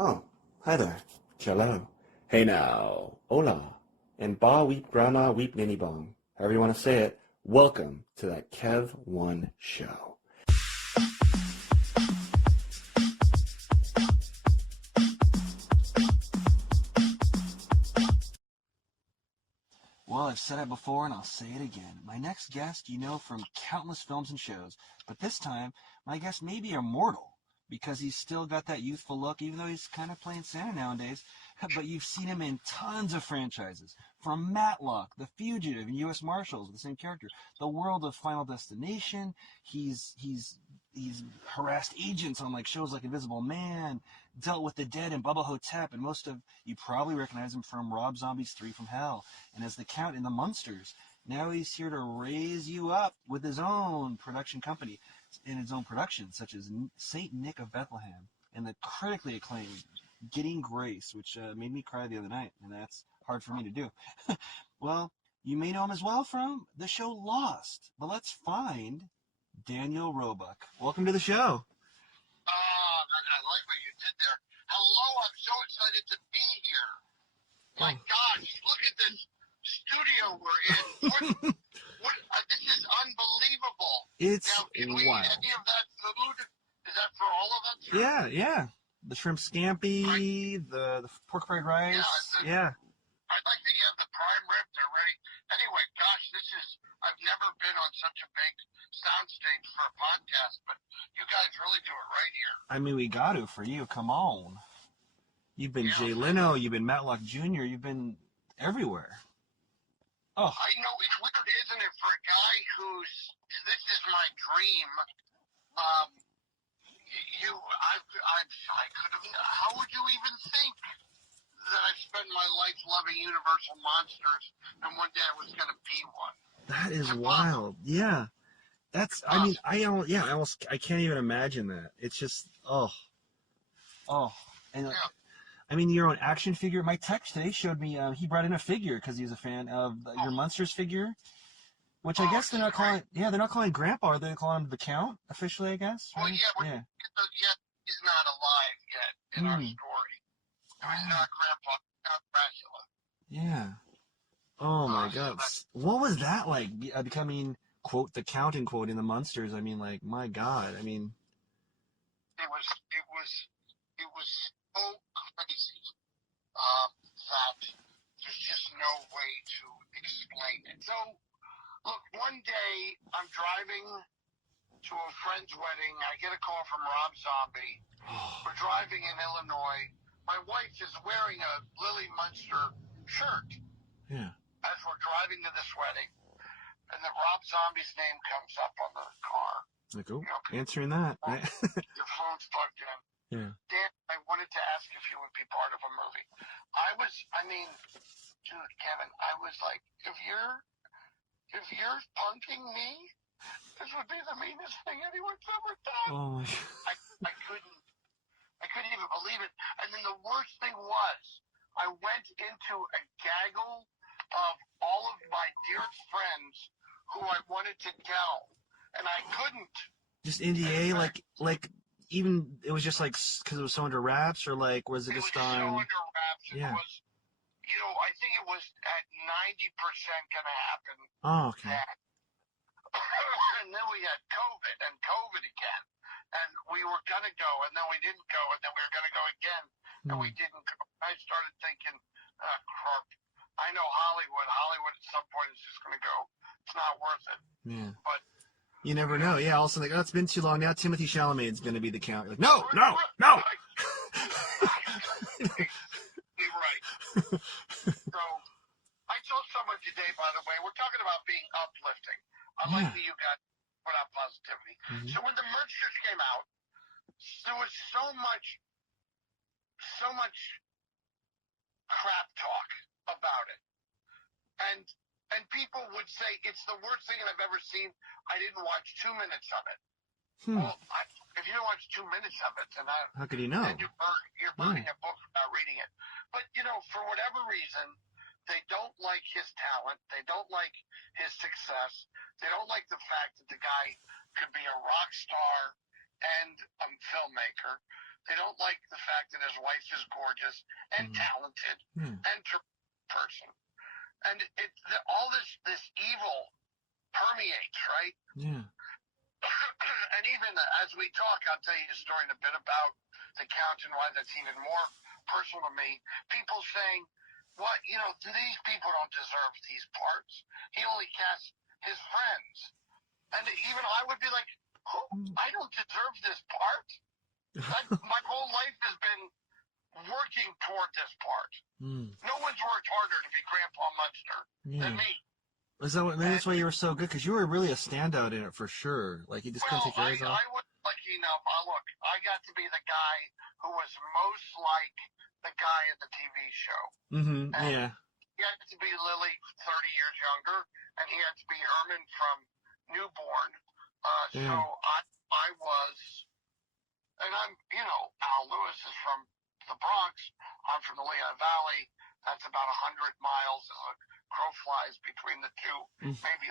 Oh, hi there. Hello. Hey now. Hola. And ba weep grandma weep ninny bong. However you want to say it. Welcome to that Kev One show. Well, I've said it before and I'll say it again. My next guest you know from countless films and shows, but this time my guest may be immortal because he's still got that youthful look, even though he's kind of playing Santa nowadays. But you've seen him in tons of franchises, from Matlock, The Fugitive, and U.S.Marshalls, the same character. The world of Final Destination. He's harassed agents on like shows like Invisible Man, dealt with the dead in Bubba Hotep, and most of you probably recognize him from Rob Zombie's 3 from Hell and as the Count in The Munsters. Now he's here to raise you up with his own production company and his own productions, such as Saint Nick of Bethlehem and the critically acclaimed Getting Grace, which made me cry the other night, and that's hard for me to do. Well, you may know him as well from the show Lost, but let's find Daniel Roebuck. Welcome to the show. I like what you did there. Hello, I'm so excited to be here. My gosh, look at this studio we're in. This is unbelievable. It's now, can we eat any of that food? Is that for all of us? Yeah. The shrimp scampi, the pork fried rice. Yeah. I'd like to have the prime rib. They're ready. Anyway, gosh, I've never been on such a big soundstage for a podcast, but you guys really do it right here. I mean, we got to for you. Come on. You've been Jay Leno. You've been Matlock Jr. You've been everywhere. Oh. I know. It's weird, isn't it, for a guy this is my dream. I could have. How would you even think that I spend my life loving Universal monsters, and one day I was going to be one? That is wild. Yeah. That's. I mean, I can't even imagine that. It's just. Oh. And. I mean, your own action figure. My text today showed me he brought in a figure because he's a fan of your Munsters figure, which I guess they're not calling. Yeah, they're not calling Grandpa. Are they calling him the Count officially? I guess. Right? Well, yeah. He's not alive yet in our story. He's not Grandpa. Not Dracula. Yeah. Oh my God. What was that like? Becoming quote the Count in quote in the Munsters. I mean, like my God. I mean. It was so crazy that there's just no way to explain it. So, look, one day I'm driving to a friend's wedding. I get a call from Rob Zombie. We're driving in Illinois. My wife is wearing a Lily Munster shirt. Yeah. As we're driving to this wedding, and then Rob Zombie's name comes up on the car. Like, oh, answering that. Your phone's plugged in. Yeah. Dan, I wanted to ask if you would be part of a movie. Dude, Kevin, I was like, if you're punking me, this would be the meanest thing anyone's ever done. Oh my God. I couldn't even believe it. And then the worst thing was, I went into a gaggle of all of my dearest friends who I wanted to tell, and I couldn't. Just NDA, like even it was just like because it was so under wraps, or like was it just on? So under wraps. Yeah. It was, I think it was at 90% going to happen. Oh, okay. And then we had COVID and COVID again, and we were going to go, and then we didn't go, and then we were going to go again, and we didn't go. I started thinking, crap. I know Hollywood at some point is just going to go. It's not worth it. Yeah. But you never know. Yeah. Also, like, oh, it's been too long now. Timothy Chalamet's going to be the Count. You're like, no. You're right. So, I saw someone today, by the way. We're talking about being uplifting. I like that you guys put out positivity. Mm-hmm. So when the Munsters came out, there was so much crap talk about it, and people would say it's the worst thing I've ever seen. I didn't watch 2 minutes of it. Well, if you don't watch 2 minutes of it, then how could you know? Then you're burning a book without reading it. But for whatever reason, they don't like his talent. They don't like his success. They don't like the fact that the guy could be a rock star and a filmmaker. They don't like the fact that his wife is gorgeous and talented and person. And all this evil permeates, right? Yeah. And even as we talk, I'll tell you a story in a bit about the Count and why that's even more personal to me. People saying, "What, these people don't deserve these parts. He only casts his friends." And even I would be like, I don't deserve this part. My whole life has been working toward this part. No one's worked harder to be Grandpa Munster than me. Maybe that's why you were so good, because you were really a standout in it for sure. Like, you just couldn't take your eyes off. I was lucky enough. Look, I got to be the guy who was most like the guy in the TV show. Yeah. He had to be Lily, 30 years younger, and he had to be Herman from Newborn. So I was, and I'm, Al Lewis is from the Bronx. I'm from the Lehigh Valley. That's about 100 miles as a crow flies between the two, maybe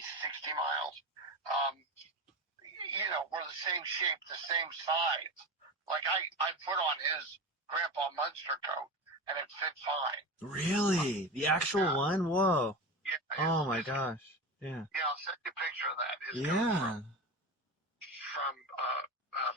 60 miles. We're the same shape, the same size. Like I put on his Grandpa Munster coat, and it fit fine. Really? The actual one? Whoa. Yeah, oh my gosh. Yeah. Yeah, I'll send you a picture of that. His Yeah. from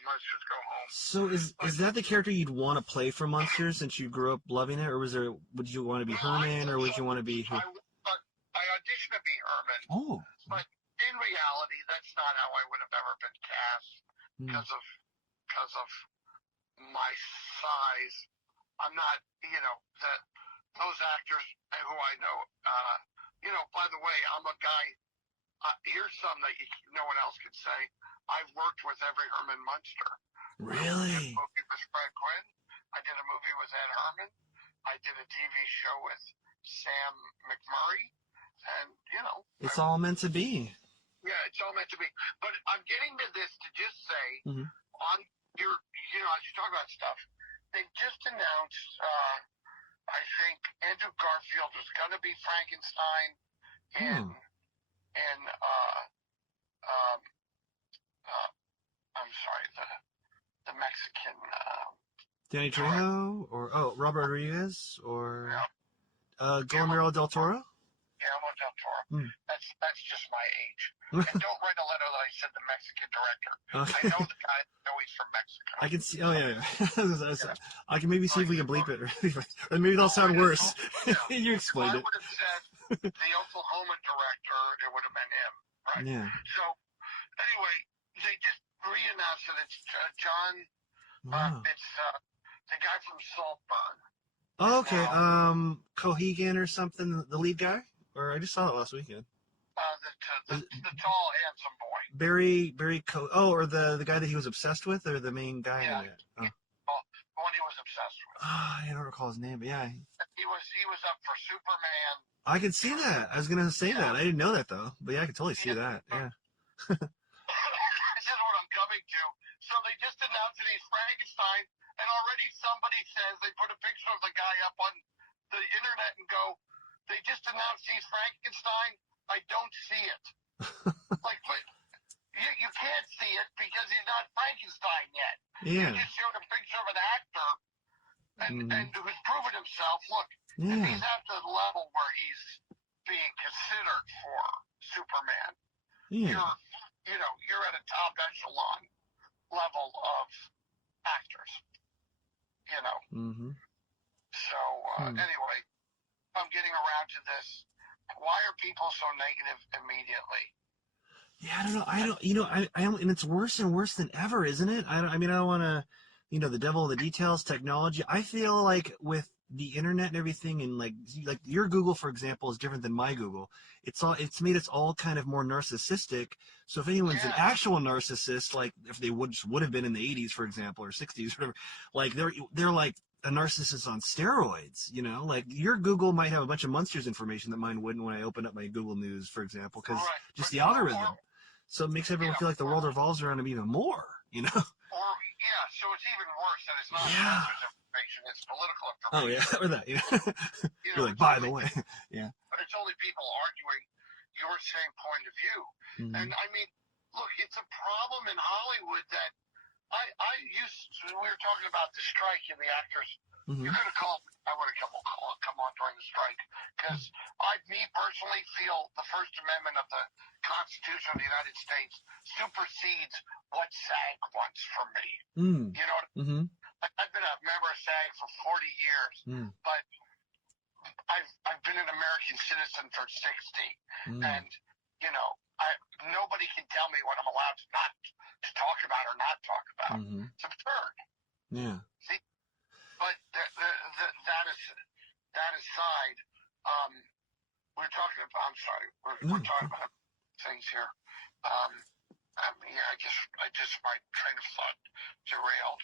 Munsters Go Home. So is that the character you'd want to play for Munsters since you grew up loving it, or would you want to be Herman, or would you want to be who? I auditioned to be Herman. Oh. But in reality, that's not how I would have ever been cast because of my size. I'm not, that those actors who I know, by the way, I'm a guy, here's something that no one else could say. I've worked with every Herman Munster. Really? I did a movie with Fred Gwynn. I did a movie with Ed Herman. I did a TV show with Sam McMurray. And, It's all meant to be. Yeah, it's all meant to be. But I'm getting to this to just say, on your, as you talk about stuff, they just announced, I think, Andrew Garfield was going to be Frankenstein in I'm sorry, the Mexican. Danny Trejo, or Robert Rodriguez, or Guillermo del Toro. Guillermo del Toro. That's just my age. And don't write a letter that I said the Mexican director. Okay. I know the guy. I know he's from Mexico. I can see. Oh yeah. I can maybe see if we can bleep it, or maybe that'll sound worse. You explained it. If I would have said the Oklahoma director, it would have been him, right? Yeah. So anyway, they just re-announced that it's John. It's the guy from Saltburn. Oh, okay. Cohegan or something, the lead guy? Or I just saw it last weekend. The tall, handsome boy. Barry or the guy that he was obsessed with, or the main guy in it? The one he was obsessed with. I don't recall his name, but yeah. He was up for Superman. I could see that. I was gonna say that. I didn't know that though. But yeah, I could totally see that. Yeah. This is what I'm coming to. So they just announced that he's Frankenstein, and already somebody says, they put a picture of the guy up on the internet and go, they just announced he's Frankenstein. I don't see it. Like, but you can't see it because he's not Frankenstein yet. Yeah. You just showed a picture of an actor and who's proven himself. Look, if he's at the level where he's being considered for Superman, you're at a top echelon level of actors. So anyway, I'm getting around to this. Why are people so negative immediately? Yeah, I don't know. And it's worse and worse than ever, isn't it? I don't want to, the devil of the details, technology. I feel like with the internet and everything, and like your Google, for example, is different than my Google. It's made us all kind of more narcissistic. So if anyone's an actual narcissist, like if they would have been in the 80s, for example, or 60s, whatever, like they're like a narcissist on steroids, like your Google might have a bunch of Munsters information that mine wouldn't when I open up my Google News, for example, because just the algorithm. So it makes everyone feel like the world revolves around them even more, So it's even worse, and it's not Munsters information, it's political information. Oh yeah, or that, You're like, by the way, yeah. But it's only people arguing your same point of view. And I mean, look, it's a problem in Hollywood that I used to, we were talking about the strike and the actors. You Mm-hmm. could have called me. I would have come on during the strike because me personally feel the First Amendment of the Constitution of the United States supersedes what SAG wants from me. Mm. You know, Mm-hmm. I've been a member of SAG for 40 years, Mm. but I've been an American citizen for 60, and you know, nobody can tell me what I'm allowed to not to talk about or not talk about. Mm-hmm. It's absurd. Yeah. See, but that aside, we're talking about. I'm sorry, we're talking about things here. Yeah, I just my train of thought derailed.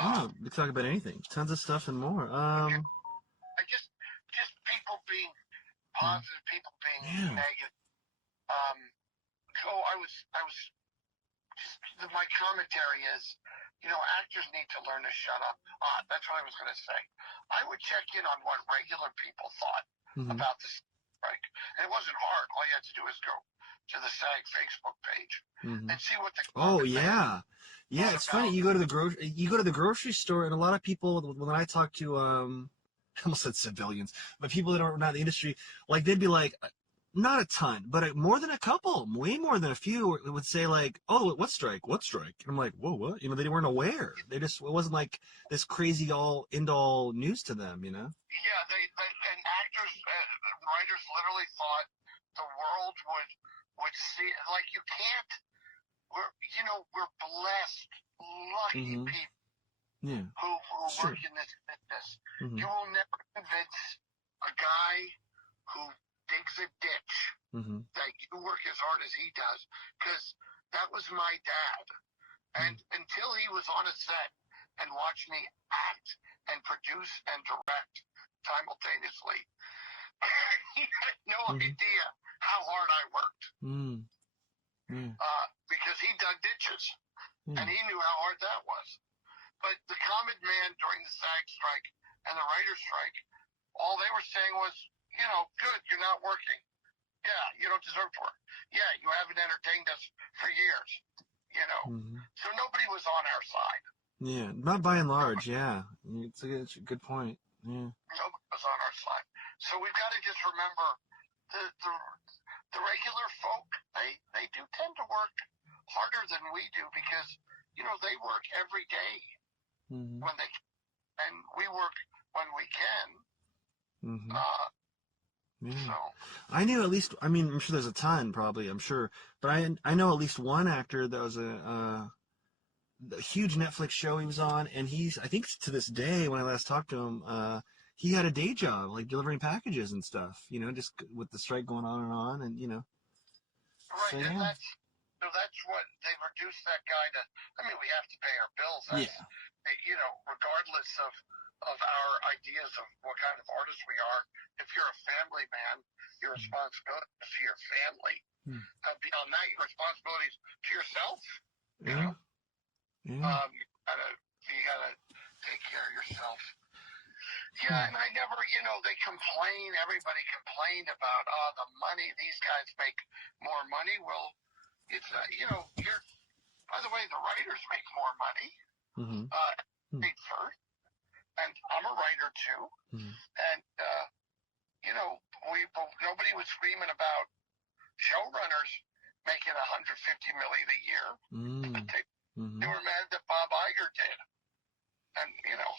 Oh, we talk about anything. Tons of stuff and more. I just people being positive, people being Yeah. negative. So I was just my commentary is, you know, actors need to learn to shut up. That's what I was going to say. I would check in on what regular people thought about the strike, and it wasn't hard. All you had to do is go to the SAG Facebook page and see what the Oh yeah. Yeah, it's funny. You go to the grocery store, and a lot of people, when I talk to I almost said civilians, but people that are not in the industry, like they'd be like, not a ton, but more than a couple, way more than a few, would say like, "Oh, what strike? What strike?" And I'm like, "Whoa, what?" You know, they weren't aware. It wasn't like this crazy all news to them. You know? Yeah, they and actors, writers literally thought the world would see like you can't. We're blessed, lucky people. Yeah. Who work in this business. You will never convince a guy who digs a ditch that you work as hard as he does, because that was my dad. And until he was on a set and watched me act and produce and direct simultaneously, he had no idea how hard I worked. Because he dug ditches, and he knew how hard that was. But the common man during the SAG strike and the writer's strike, all they were saying was, you know, good, you're not working. Yeah, you don't deserve to work. Yeah, you haven't entertained us for years. You know, so nobody was on our side. Yeah, not by and large. Yeah, it's a good point. Yeah. Nobody was on our side. So we've got to just remember the regular folk. They do tend to work harder than we do because, you know, they work every day when they can, and we work when we can. Yeah. So I knew at least. I mean, I'm sure there's a ton, probably. I'm sure, but I know at least one actor that was a huge Netflix show he was on, and I think to this day, when I last talked to him, he had a day job, like delivering packages and stuff. You know, just with the strike going on, and you know. Right, So, and yeah. that's what they've reduced that guy to. I mean, we have to pay our bills. That's, you know, regardless of our ideas of what kind of artist we are. If you're a family man, your responsibility is to your family. Beyond that, your responsibilities to yourself. You know, you gotta take care of yourself. Yeah, and I never, you know, they complain. Everybody complained about, the money. These guys make more money. Well, it's, you know, by the way, the writers make more money. Paid first. And I'm a writer too. And, you know, nobody was screaming about showrunners making $150 million a year. They were mad that Bob Iger did. And, you know,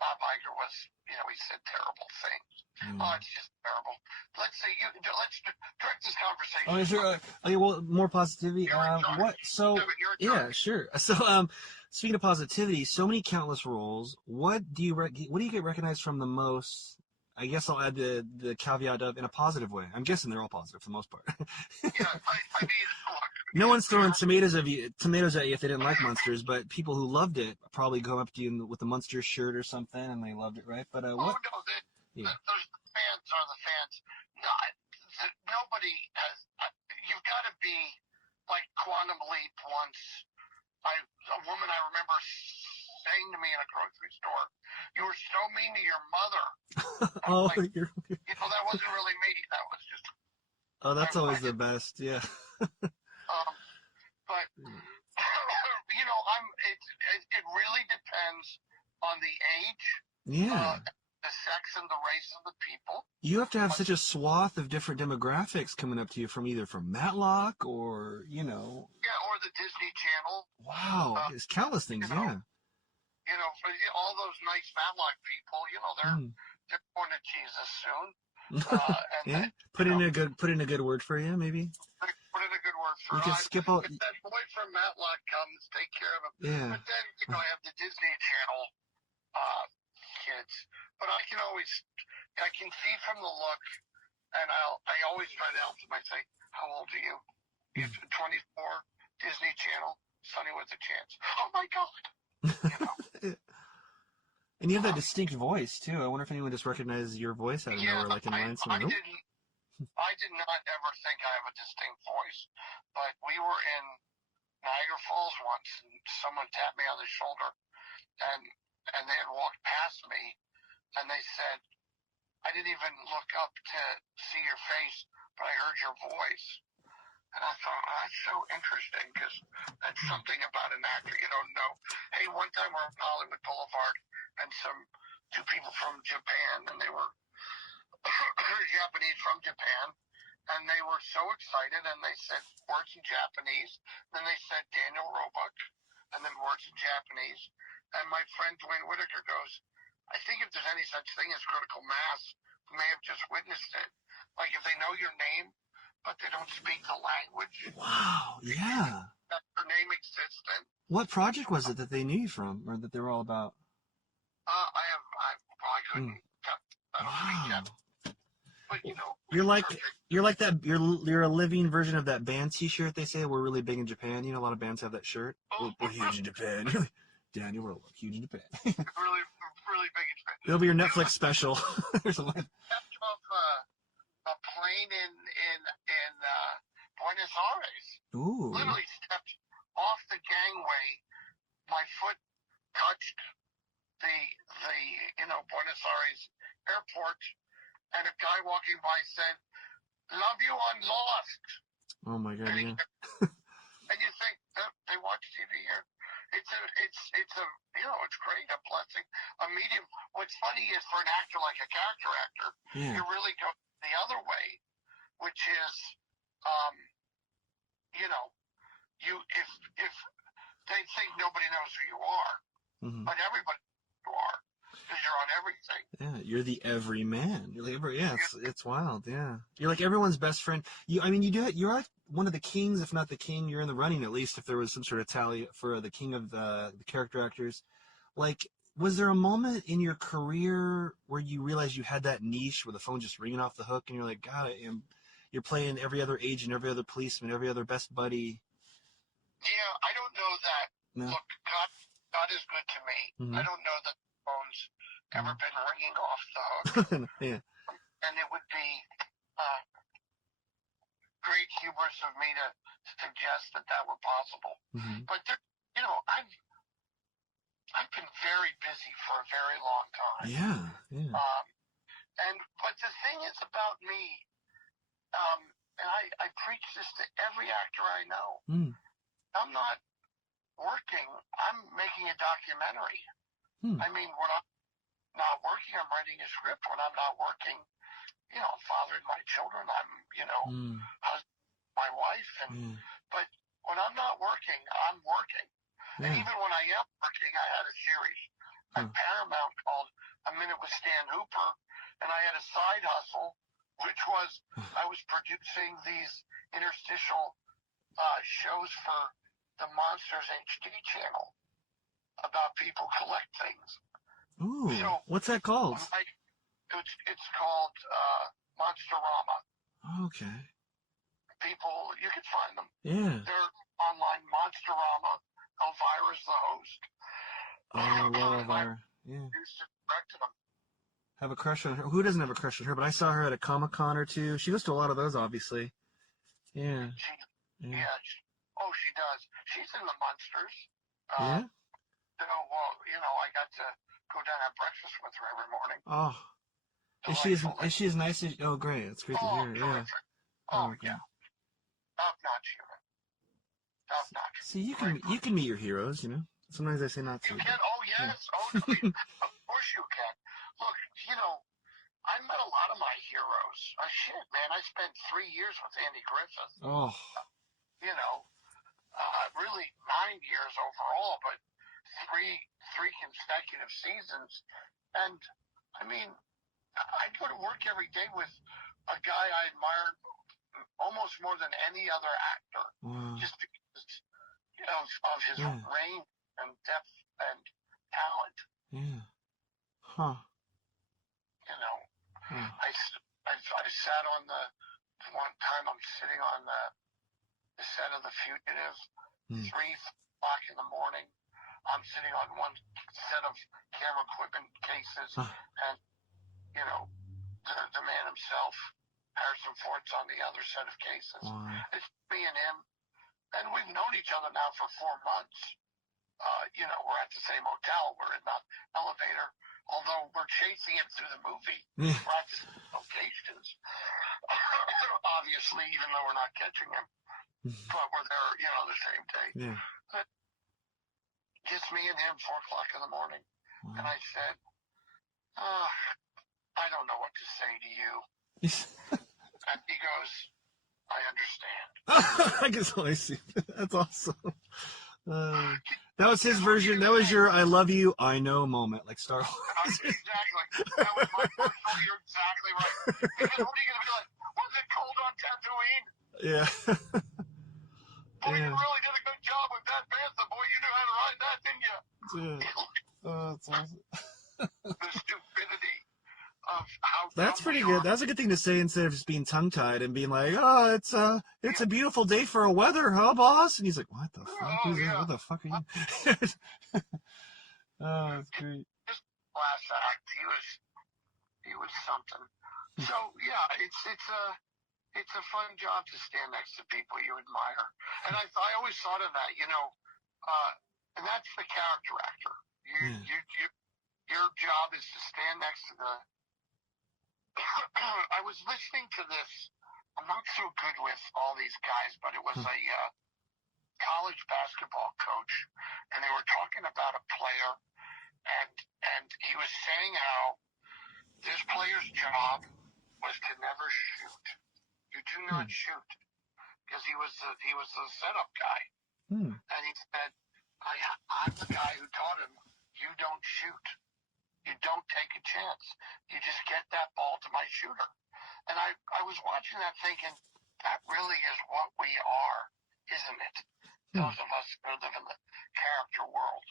Bob Iger was, you know, he said terrible things. It's just terrible. Let's direct this conversation. Oh, is there okay, well, more positivity. What? So, yeah, sure. So, speaking of positivity, so many countless roles. What do you get recognized from the most? I guess I'll add the caveat of in a positive way. I'm guessing they're all positive for the most part. Yeah, I mean, look, no one's throwing tomatoes at you if they didn't like Munsters, but people who loved it probably go up to you with the Munsters shirt or something, and they loved it, right? But what? The fans are the fans. Nobody has. You've got to be like Quantum Leap once. A woman I remember saying to me in a grocery store, "You were so mean to your mother." Like, you know, that wasn't really me. That was just. Oh, that's always the best. Yeah. But you It really depends on the age, Yeah. the sex, and the race of the people. You have to have such a swath of different demographics coming up to you from either from Matlock or, Yeah, or the Disney Channel. wow, it's countless things, yeah. For all those nice Matlock people, they're going to Jesus soon. And Yeah. Put in a good word for you, maybe. put in a good word for You can us. skip all. If that boy from Matlock comes, take care of him. Yeah. But then, I have the Disney Channel kids. But I can see from the look, and I always try to help them. I say, how old are you? You're 24, Disney Channel, Sonny with a Chance. Oh my God. And you have that distinct voice too. I wonder if anyone just recognizes your voice out of nowhere, like in line somewhere. I did not ever think I have a distinct voice, but we were in Niagara Falls once, and someone tapped me on the shoulder, and they had walked past me, and they said, I didn't even look up to see your face, but I heard your voice. And I thought, that's so interesting, because that's something about an actor you don't know. Hey, one time we're on Hollywood Boulevard, and two people from Japan, and they were Japanese from Japan, and they were so excited, and they said words in Japanese, then they said Daniel Roebuck, and then words in Japanese, and my friend Dwayne Whitaker goes, I think if there's any such thing as critical mass, we may have just witnessed it. Like if they know your name, but they don't speak the language. Wow, yeah. That their name exists in. What project was it that they knew you from, or that they were all about? I couldn't. I don't speak Wow. Japanese. But You're like that. You're a living version of that band T-shirt they say we're really big in Japan. A lot of bands have that shirt. We're huge in Japan. Daniel, we're huge in Japan. really, really big in Japan. It'll be your Netflix special or something. Stepped off a plane in Buenos Aires. Ooh. Literally stepped off the gangway. My foot touched the Buenos Aires airport, and a guy walking by said, "Love you on Lost." Oh my God! Yeah. And you think they watch TV here? It's great, a blessing, a medium. What's funny is for an actor like a character actor, you really go the other way, which is, if they think nobody knows who you are, but everybody knows who you are, because you're on everything. Yeah, you're the everyman. You're like it's wild. Yeah, you're like everyone's best friend. You're like one of the kings, if not the king. You're in the running at least. If there was some sort of tally for the king of the character actors, like, was there a moment in your career where you realized you had that niche where the phone just ringing off the hook, and you're like, God, you're playing every other agent, every other policeman, every other best buddy? Yeah, I don't know that. No. Look, God is good to me. I don't know that the phone's ever been ringing off the hook. Yeah. And it would be great hubris of me to suggest that were possible. But I've been very busy for a very long time. Yeah. But the thing is about me, and I preach this to every actor I know. I'm not working. I'm making a documentary. I mean, when I'm not working, I'm writing a script. When I'm not working, I'm fathering my children. I'm, husband, my wife. But when I'm not working, I'm working. And even when I am working, I had a series at Paramount called A Minute with Stan Hooper, and I had a side hustle, which was I was producing these interstitial shows for the Monsters HD channel about people collect things. Ooh, so what's that called? It's called Monsterama. Okay. People, you can find them. Yeah. They're online. Monsterama. Elvira's the host. Oh, I love Elvira. Yeah. Directed them. Have a crush on her. Who doesn't have a crush on her? But I saw her at a Comic-Con or two. She goes to a lot of those, obviously. Yeah. She does. She's in the Munsters. Yeah? I got to go down and have breakfast with her every morning. Oh. Is she as nice as... Oh, great. It's great to hear. Terrific. Yeah. Yeah. Top-notch human. Top-notch. See, you can meet your heroes, you know. Sometimes I say not You to, can? but Oh, yeah. yes. Oh, no, of course you can. Look, I met a lot of my heroes. Shit, man, I spent 3 years with Andy Griffith. Oh, You know, really 9 years overall, but three consecutive seasons. And I mean, I go to work every day with a guy I admired almost more than any other actor, wow. just because of his Yeah. range and depth and talent. Yeah. Huh. You know, Huh. I sat on the one time I'm sitting on the set of The Fugitive, 3 o'clock in the morning. I'm sitting on one set of camera equipment cases, Huh. and the man himself, Harrison Ford's on the other set of cases. Wow. It's me and him, and we've known each other now for 4 months. We're at the same hotel. We're in the elevator, although we're chasing him through the movie. Yeah. We're at the same locations, obviously, even though we're not catching him. But we're there, the same day. Yeah. But just me and him, 4 o'clock in the morning. Wow. And I said, I don't know what to say to you. And he goes, I understand. I guess I see. That's awesome. That was his version. That was your "I love you, I know" moment, like Star Wars. Exactly. That was my personal. You're exactly right. Because what are you going to be like? Was it cold on Tatooine? Yeah. Boy, Yeah. you really did a good job with that bantha. Boy, you knew how to ride that, didn't you? Yeah. Oh, that's awesome. The stupidity of how. That's pretty good. That's a good thing to say instead of just being tongue-tied and being like, "Oh, it's a beautiful day for a weather, huh, boss?" And he's like, "What the fuck? Oh, yeah. What the fuck are you?" Oh, that's great. Just last act, he was something. So yeah, it's a fun job to stand next to people you admire, and I always thought of that, and that's the character actor. Your job is to stand next to the. I was listening to this. I'm not so good with all these guys, but it was a college basketball coach, and they were talking about a player, and he was saying how this player's job was to never shoot. You do not shoot, because he was the setup guy, and he said, I'm the guy who taught him you don't shoot. You don't take a chance. You just get that ball to my shooter. And I was watching that thinking, that really is what we are, isn't it? Those of us who live in the character world.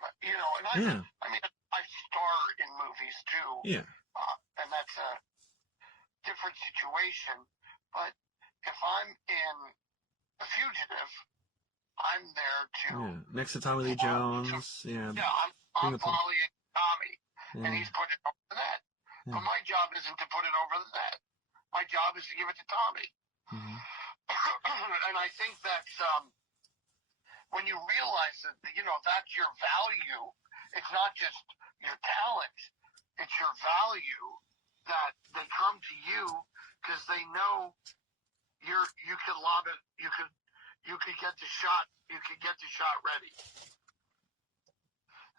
But, and I star in movies too. Yeah. And that's a different situation. But if I'm in The Fugitive, I'm there to. Yeah. Next to Tommy Lee Jones. Yeah. I'm volleying Tommy, and he's putting it over the net. Yeah. But my job isn't to put it over the net. My job is to give it to Tommy. And I think that's when you realize that that's your value. It's not just your talent; it's your value that they come to you because they know you could lob it. You could get the shot. You could get the shot ready.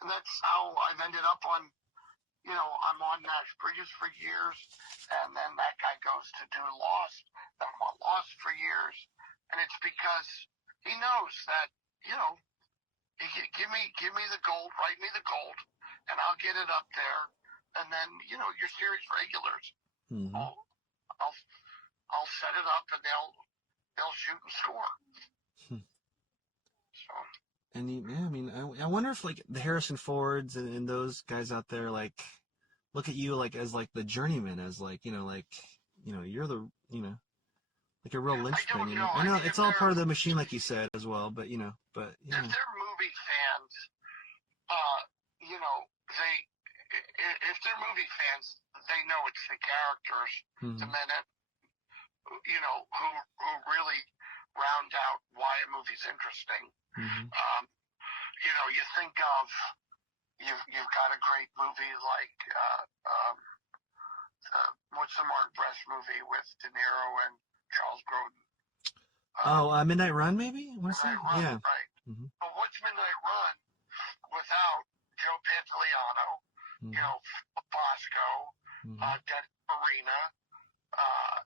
And that's how I've ended up on, I'm on Nash Bridges for years, and then that guy goes to do Lost, and I'm on Lost for years, and it's because he knows that, give me the gold, write me the gold, and I'll get it up there, and then, your series regulars, I'll set it up, and they'll shoot and score. So. And I wonder if like the Harrison Fords and those guys out there like look at you like as like the journeyman, as like you're the like a real linchpin. I know it's all part of the machine, like you said as well, but If they're movie fans, if they're movie fans, they know it's the characters, the men, who really round out why a movie's interesting. You think of you've got a great movie like what's the Mark Brest movie with De Niro and Charles Grodin? Midnight Run, maybe? Want to say? Midnight Run, Yeah. right? Mm-hmm. But what's Midnight Run without Joe Pantoliano, Mm-hmm. Bosco, Mm-hmm. Dennis Farina, uh,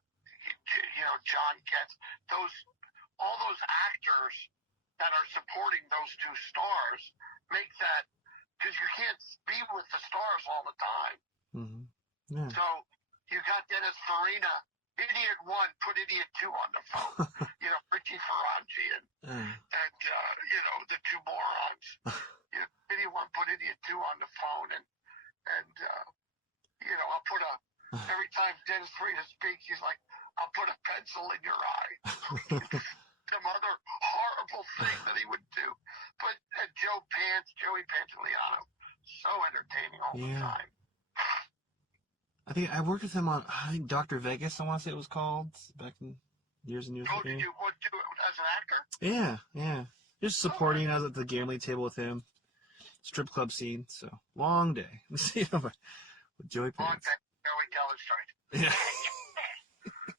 John Getz, all those actors that are supporting those two stars make that, because you can't be with the stars all the time. Mm-hmm. Yeah. So you got Dennis Farina, Idiot 1, put Idiot 2 on the phone. Ricky Ferraggi and the two morons. Idiot 1 put Idiot 2 on the phone, and I'll put every time Dennis Farina speaks, he's like, I'll put a pencil in your eye. Some other horrible thing that he would do. But Joey Pantoliano, so entertaining all the time. I think I worked with him on, Dr. Vegas, I want to say it was called, back in years and years ago. Did you do it as an actor? Yeah. Just supporting. I was at the gambling table with him. Strip club scene, so long day. With Joey Pants. Joey telling stories. Yeah.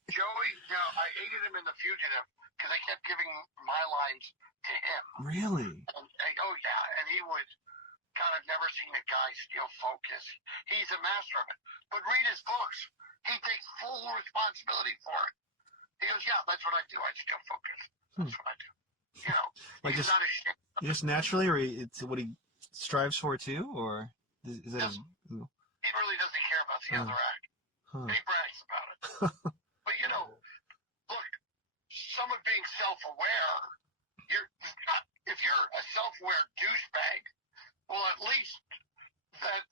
Joey, I hated him in The Fugitive because I kept giving my lines to him. Really? And he would, God, I've never seen a guy steal focus. He's a master of it. But read his books. He takes full responsibility for it. He goes, yeah, that's what I do. I steal focus. That's what I do. He's not ashamed. Just naturally, or it's what he strives for too, or is that? He really doesn't care about the other act. He brags about it. But look, some of being self-aware. If you're a self-aware douchebag, well, at least that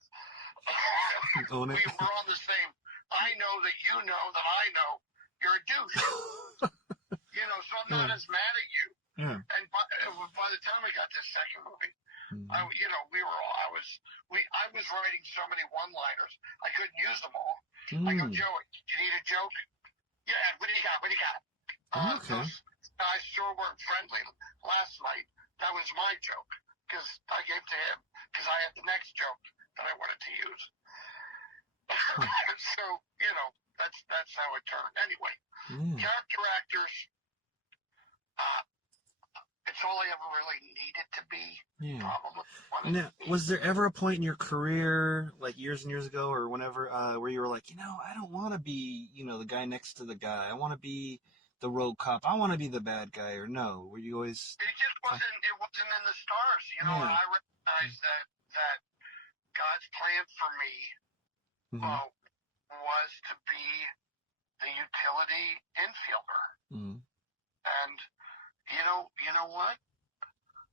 we're on the same. I know that you know that I know you're a douche. So I'm not as mad at you. Yeah. And by the time we got this second movie, I was writing so many one-liners, I couldn't use them all. I go, Joey, do you need a joke? Yeah, what do you got? Okay. Those guys sure weren't friendly last night. That was my joke, because I gave to him, because I had the next joke that I wanted to use. So, that's how it turned. Anyway, character actors, it's all I ever really needed to be, probably. Now, was there ever a point in your career, like years and years ago or whenever, where you were like, I don't want to be, the guy next to the guy. I want to be the road cop. I want to be the bad guy, or no? Were you always... It just wasn't in the stars, and I recognized that God's plan for me was to be the utility infielder. And you know what?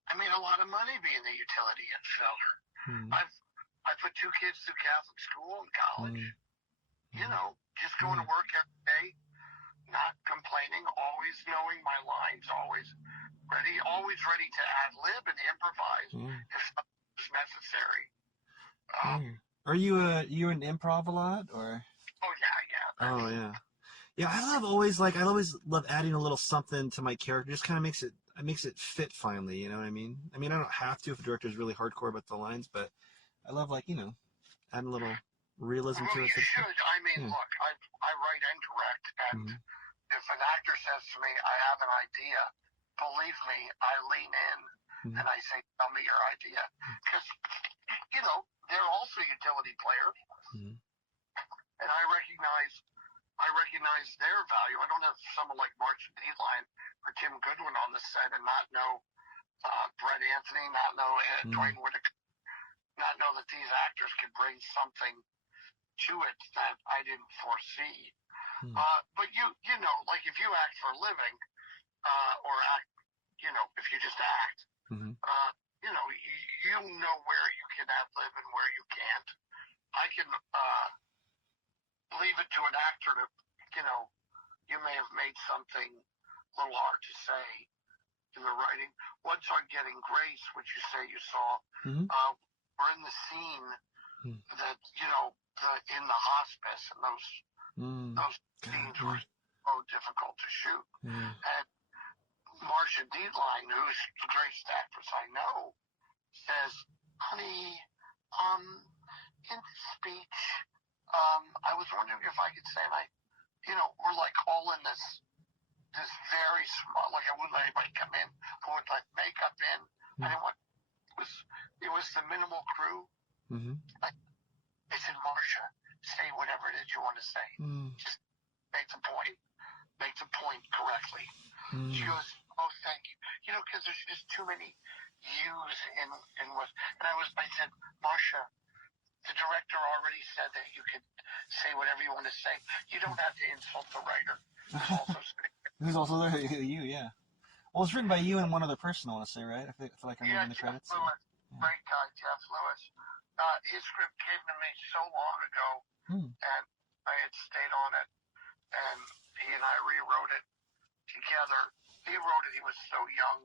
I made a lot of money being the utility infielder. I put 2 kids through Catholic school and college. Just going to work every day, not complaining, always knowing my lines, always ready to ad-lib and improvise if something was necessary. Are you an improv a lot, or? Oh yeah. Oh yeah. Yeah, I always love adding a little something to my character. Just kind of makes it fit finally. You know what I mean? I mean, I don't have to if a director is really hardcore about the lines, but I love adding a little realism to it. You should. I mean, look, I write and direct, and if an actor says to me, "I have an idea," believe me, I lean in and I say, "Tell me your idea," because they're also utility players, and I recognize their value. I don't have someone like Marcia Deadline or Tim Goodwin on the set and not know Brett Anthony, not know Dwayne Whitaker, not know that these actors can bring something to it that I didn't foresee. But like if you act for a living, or act, if you just act, you know where you can ad-lib and where you can't. I can leave it to an actor to, you may have made something a little hard to say in the writing. Once on Getting Grace, which you say you saw, we're in the scene that, in the hospice, and those scenes were so difficult to shoot. And Marcia Deadline, who's the greatest actress I know, says, honey, in the speech, I was wondering if I could say, we're like all in this this very small, like I wouldn't let anybody come in. I wouldn't let makeup in. I didn't want, it was the minimal crew. Mm-hmm. They said, Marsha, say whatever it is you want to say. Just make the point. Make the point correctly. She goes, oh, thank you. You know, because there's just too many yous in what, and I said, Marsha, the director already said that you could say whatever you want to say. You don't have to insult the writer. Who's also there? You, yeah. Well, it's written by you and one other person, I want to say, right? I feel like I'm reading the credits. Jeff Lewis. Yeah. Great guy, Jeff Lewis. His script came to me so long ago, and I had stayed on it, and he and I rewrote it together. He wrote it, he was so young.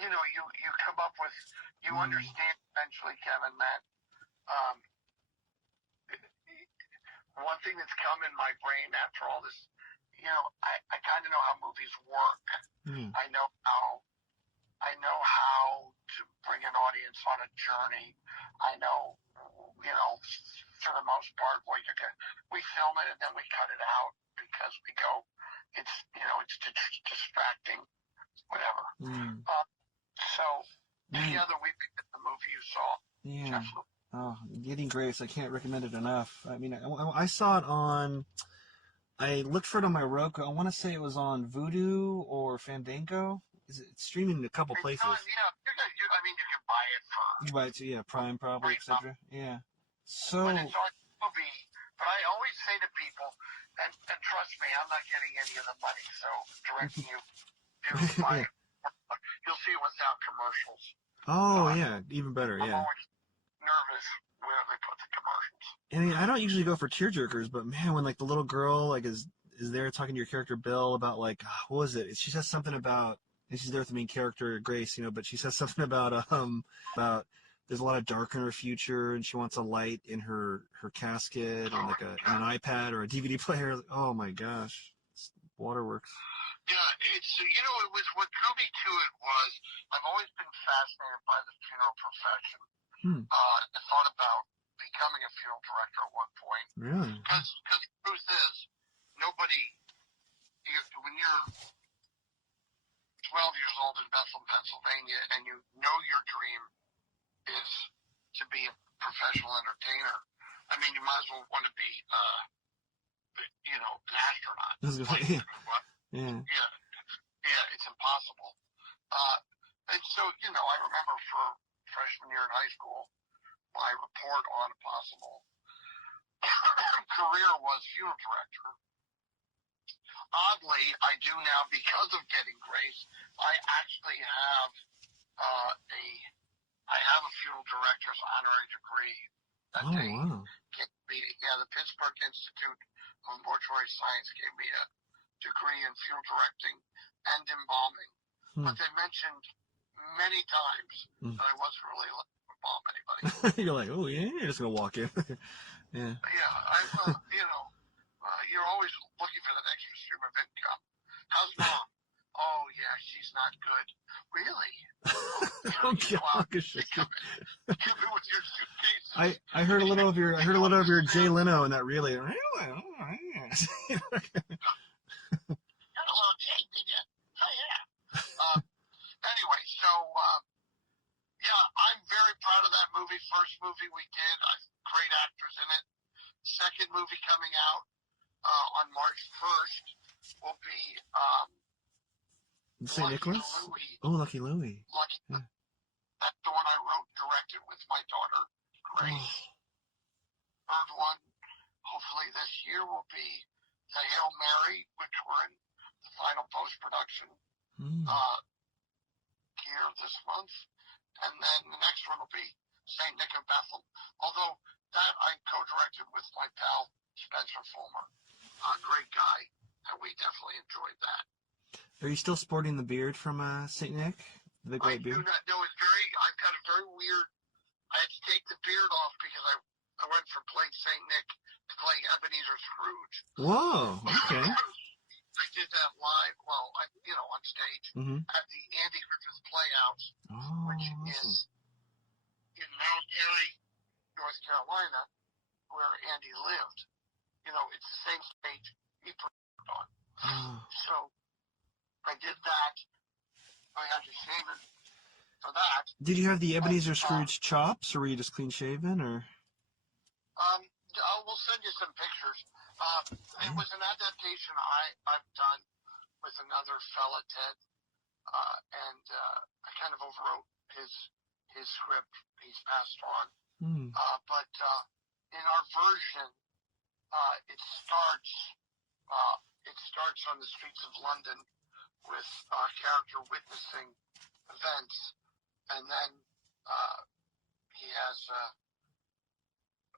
You know, you come up with, you understand eventually, Kevin, that one thing that's come in my brain after all this, you know, I kind of know how movies work. I know how to bring an audience on a journey. I know, you know, for the most part, we film it and then we cut it out because we go, it's, you know, it's distracting, whatever. So together we picked the movie you saw. Yeah. Oh, Getting Grace. I can't recommend it enough. I mean, I saw it on. I looked for it on my Roku. I want to say it was on Vudu or Fandango. It's streaming in a couple places. I mean, you can buy it for. You buy it too, yeah, Prime probably, etc. Yeah. So. But it's on movie. But I always say to people, and trust me, I'm not getting any of the money, so directing you to buy it. You'll see it without commercials. Oh yeah, even better. I'm Yeah. always nervous where they put the commercials. I mean, I don't usually go for tearjerkers, but man, when like the little girl like is there talking to your character Bill about like what was it? She says something about, and she's there with the main character Grace, you know, but she says something about there's a lot of dark in her future, and she wants a light in her casket and like an iPad or a DVD player. Oh my gosh, waterworks. Yeah, it's, you know, it was what drew me to it was I've always been fascinated by the funeral profession. I thought about becoming a funeral director at one point. Really? Because the truth is, when you're 12 years old in Bethlehem, Pennsylvania, and you know your dream is to be a professional entertainer, I mean, you might as well want to be, you know, an astronaut. Yeah, it's impossible. And so, you know, I remember for freshman year in high school, my report on a possible career was funeral director. Oddly, I do now because of Getting Grace. I actually have a funeral director's honorary degree that they gave me. Yeah, the Pittsburgh Institute of Mortuary Science gave me a degree in funeral directing and embalming. But they mentioned many times that I wasn't really allowed to embalm anybody. You're like, oh yeah, you're just gonna walk in. Yeah. Yeah, I'm, you know, you're always looking for that extra stream of income. How's mom? Oh yeah, she's not good. Really? Oh gosh. Come in with your suitcases. I heard a little of your Jay Leno in that really. Got a little Jay, did you? Oh yeah. Anyway, so yeah, I'm very proud of that movie. First movie we did, great actors in it. Second movie coming out on March 1st will be St. Nicholas? Louie. Oh, Lucky Louie. Lucky. Yeah. That's the one I wrote and directed with my daughter, Grace. Third one, hopefully this year, will be the Hail Mary, which we're in the final post-production here this month. And then the next one will be St. Nick of Bethel. Although that I co-directed with my pal, Spencer Fulmer. A great guy, and we definitely enjoyed that. Are you still sporting the beard from St. Nick? The great beard? No, I've got a very weird, I had to take the beard off because I went from playing St. Nick to playing Ebenezer Scrooge. Whoa, okay. I did that live, on stage at the Andy Griffith Playhouse, which is in Mount Airy, North Carolina, where Andy lived. You know, it's the same stage he performed on. Oh. So I did that. I had to shave it for that. Did you have the And, Ebenezer Scrooge chops, or were you just clean shaven, or? I will send you some pictures. It was an adaptation I've done with another fella, Ted, and I kind of overwrote his script. He's passed on. But in our version, it starts on the streets of London with our character witnessing events, and then he has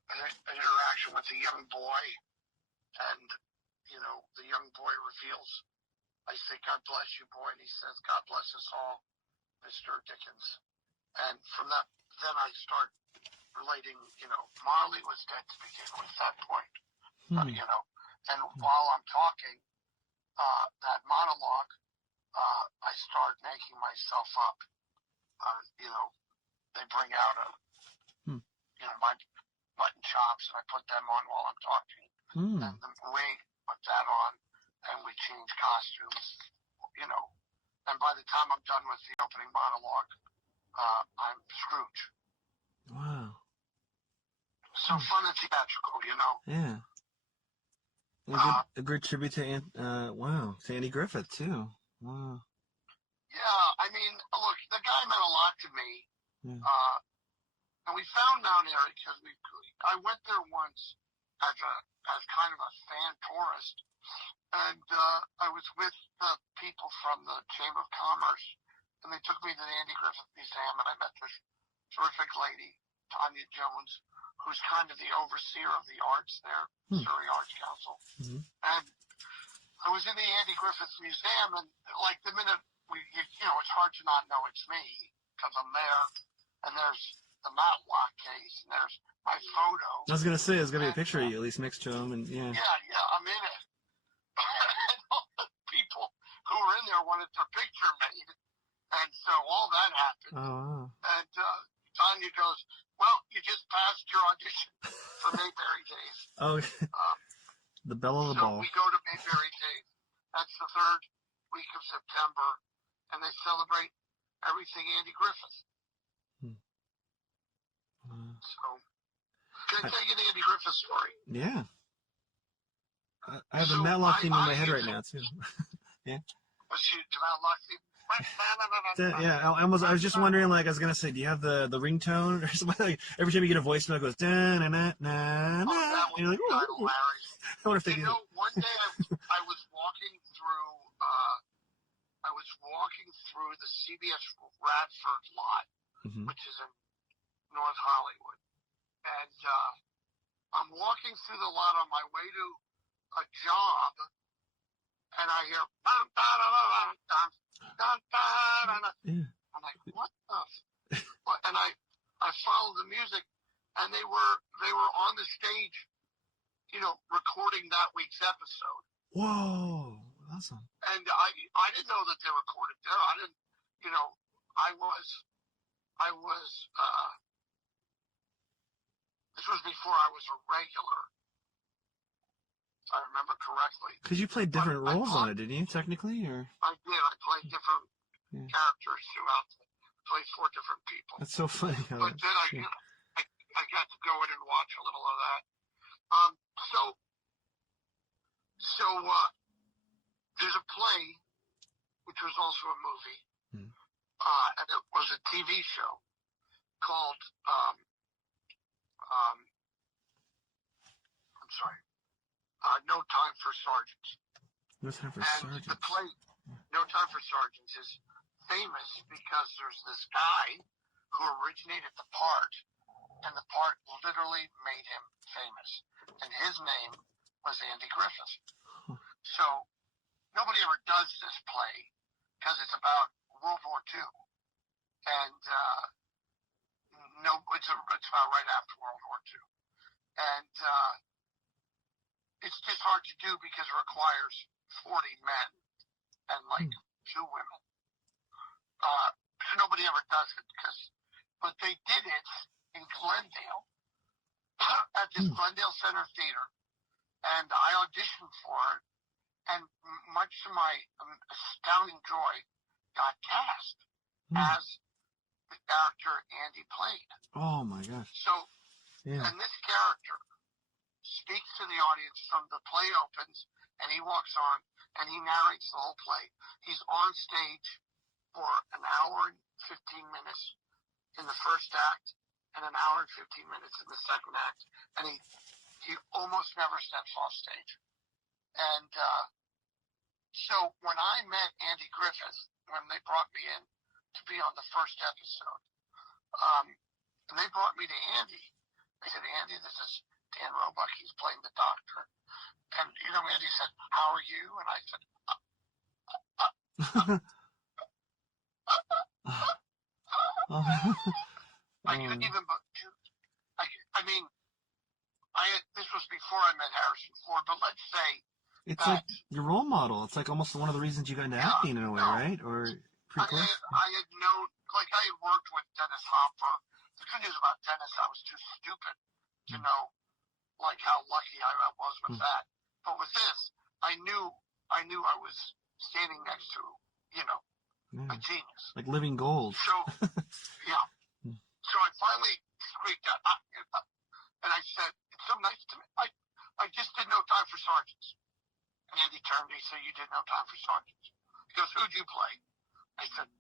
an interaction with a young boy, and the young boy reveals, I say, "God bless you, boy," and he says, "God bless us all, Mr. Dickens." And from that, then I start relating, Marley was dead to begin with, that point, and while I'm talking that monologue, I start making myself up. They bring out my mutton chops, and I put them on while I'm talking, and the wig, put that on, and we change costumes, and by the time I'm done with the opening monologue, I'm Scrooge. Wow. So fun and theatrical, Yeah. A good tribute to Andy Griffith too. Wow. Yeah, I mean, look, the guy meant a lot to me. Yeah. And we found Mount Airy because I went there once as kind of a fan tourist, and I was with the people from the Chamber of Commerce, and they took me to the Andy Griffith Museum, and I met this terrific lady, Tanya Jones, who's kind of the overseer of the arts there, Surrey Arts Council. And I was in the Andy Griffith Museum, and like the minute it's hard to not know it's me because I'm there, and there's the Matlock case, and there's my photo. I was gonna say there's gonna be a picture of you at least next to him, and yeah. Yeah, I'm in it. And all the people who were in there wanted their picture made, and so all that happened. Oh. Wow. And Tanya goes, "Well, you just passed your audition for Mayberry Days." Oh. The bell of the ball. So we go to Mayberry Days. That's the third week of September, and they celebrate everything Andy Griffith. So, can I tell you the Andy Griffith story? Yeah. I have a Matlock theme in my head right now too. Yeah. What's your Matlock theme? Yeah, I was just wondering, like, I was gonna say, do you have the ringtone or something? Like, every time you get a voicemail, it goes da na na na na. That And you're like, was ooh. hilarious. I wonder if they do. One day I was walking through the CBS Radford lot, which is in North Hollywood, and I'm walking through the lot on my way to a job, and I hear dun, dun, dun, dun, dun, dun, dun, dun. Yeah. I'm like, what the? And I followed the music, and they were on the stage, recording that week's episode. Whoa, awesome. And I didn't know that they recorded there. I didn't, this was before I was a regular, if I remember correctly. Because you played different roles on it, didn't you, technically? Or I did. I played different characters throughout. Played 4 different people. That's so funny. But then I got to go in and watch a little of that. So there's a play, which was also a movie, and it was a TV show called, No Time for Sergeants. No Time for And Sergeants. the play, No Time for Sergeants, is famous because there's this guy who originated the part, and the part literally made him famous. And his name was Andy Griffith. So nobody ever does this play because it's about World War II. And it's about right after World War II. And it's just hard to do because it requires 40 men and 2 women. So nobody ever does it but they did it in Glendale at this Glendale Center Theater, and I auditioned for it, and much to my astounding joy, got cast as the character Andy played. Oh my gosh. So, Yeah. and this character speaks to the audience from the play opens, and he walks on, and he narrates the whole play. He's on stage for an hour and 15 minutes in the first act, and an hour and 15 minutes in the second act, and he almost never steps off stage. And so when I met Andy Griffith, when they brought me in to be on the first episode, and they brought me to Andy, they said, Andy, this is Dan Roebuck, he's playing the doctor. And, Andy said, how are you? And I said, I couldn't even, this was before I met Harrison Ford, but let's say it's like your role model. It's like almost one of the reasons you got into acting in a way, right? Or pretty close? I had known, I had worked with Dennis Hopper. The good news about Dennis, I was too stupid to know, how lucky I was with that. But with this, I knew I was standing next to, a genius. Like living gold. So, yeah. So I finally squeaked out, and I said, it's so nice to me. I just did no time for sergeants. And Andy turned to me, so you did no time for sergeants. He goes, who'd you play? I said,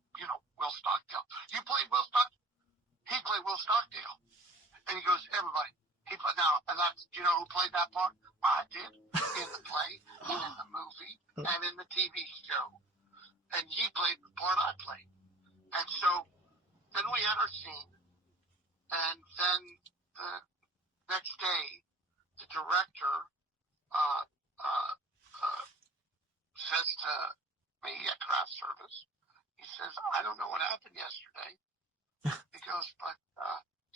Will Stockdale. You played Will Stockdale? He played Will Stockdale. And he goes, everybody. He played, now, and that's, do you know who played that part? I did. In the play, and in the movie, and in the TV show. And he played the part I played. And so, then we had our scene. And then the next day, the director says to me at craft service, he says, I don't know what happened yesterday. He goes, but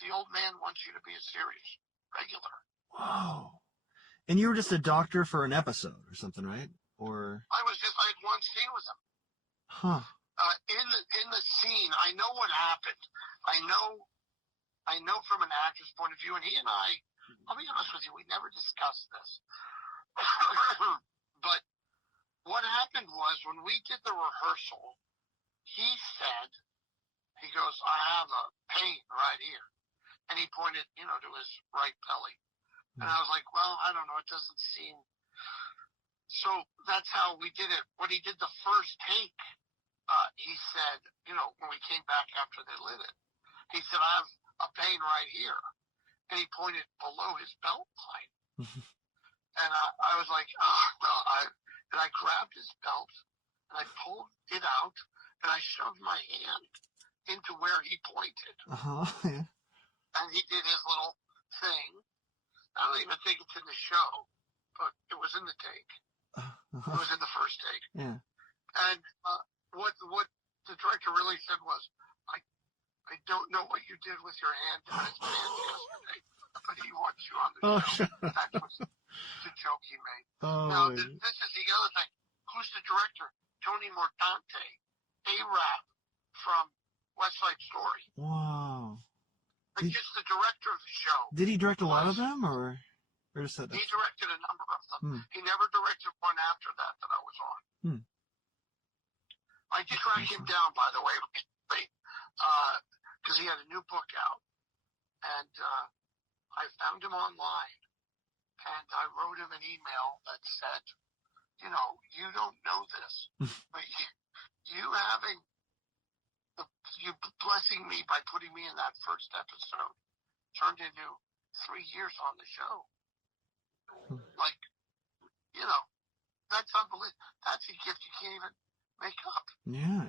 the old man wants you to be a series regular. Whoa. And you were just a doctor for an episode or something, right? Or I had one scene with him. Huh. In the scene, I know what happened. I know from an actor's point of view, and he and I'll be honest with you, we never discussed this. But what happened was when we did the rehearsal, he said, he goes, I have a pain right here. And he pointed, to his right belly. And I was like, well, I don't know, it doesn't seem. So that's how we did it. When he did the first take, he said, when we came back after they lit it, he said, I have a pain right here. And he pointed below his belt line. And I was like, and I grabbed his belt, and I pulled it out, and I shoved my hand into where he pointed. Yeah. And he did his little thing. I don't even think it's in the show, but it was in the take. It was in the first take. Yeah. And what the director really said was, I don't know what you did with your hand in his pants yesterday, but he wants you on the show. That was the joke he made. Now, this is the other thing. Who's the director? Tony Mortante, A-Rap from West Side Story. Wow. Just the director of the show. Did he direct a lot of them, or just that? He directed a number of them. He never directed one after that I was on. I did track him down, by the way, because he had a new book out. And I found him online, and I wrote him an email that said, you don't know this, but you blessing me by putting me in that first episode turned into 3 years on the show. That's unbelievable. That's a gift you can't even make up. Yeah,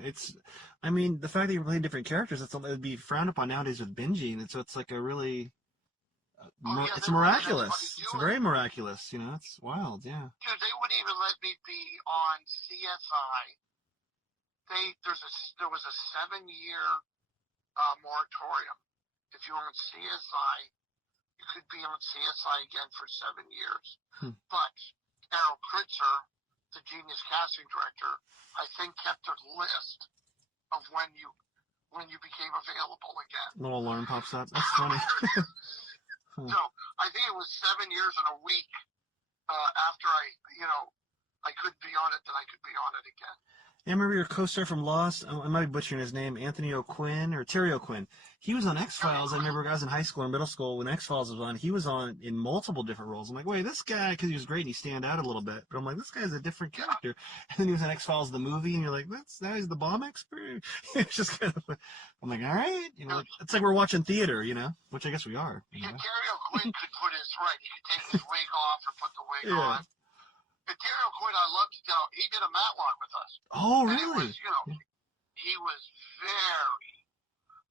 the fact that you're playing different characters, that's something that would be frowned upon nowadays with binging, and so it's like a really, it's miraculous. It's very miraculous, it's wild, yeah. Dude, they wouldn't even let me be on CSI. There was a 7-year moratorium. If you were on CSI, you could be on CSI again for 7 years. But Errol Kritzer, the genius casting director, I think kept a list of when you became available again. Little alarm pops up. That's funny. So I think it was 7 years and a week after I I couldn't be on it, then I could be on it again. I remember your co-star from Lost. I might be butchering his name, Anthony O'Quinn or Terry O'Quinn. He was on X-Files. I remember I was in high school or middle school when X-Files was on. He was on in multiple different roles. I'm like, wait, this guy, because he was great and he stand out a little bit. But I'm like, this guy's a different character. And then he was in X-Files the movie, and you're like, now he's the bomb expert. It's just kind of, I'm like, all right, it's like we're watching theater, which I guess we are. Yeah, Terry O'Quinn could put his he could take his wig off or put the wig on. But Terry O'Quinn, I love to tell, he did a Matlock with us. Oh, and really? It was, he was very.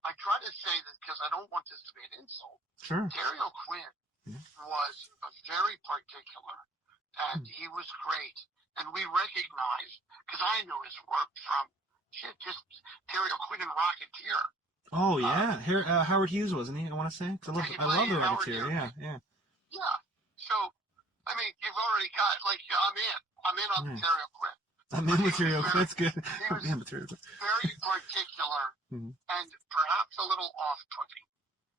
I try to say this because I don't want this to be an insult. Sure. Terry O'Quinn was very particular, and he was great. And we recognized, because I knew his work from just Terry O'Quinn and Rocketeer. Oh yeah, Howard Hughes, wasn't he? I want to say. I love the Rocketeer. Yeah. Yeah. So, I mean, you've already got I'm in on Terry O'Quinn. I'm in with Terry O'Quinn. That's good. He was very particular and perhaps a little off-putting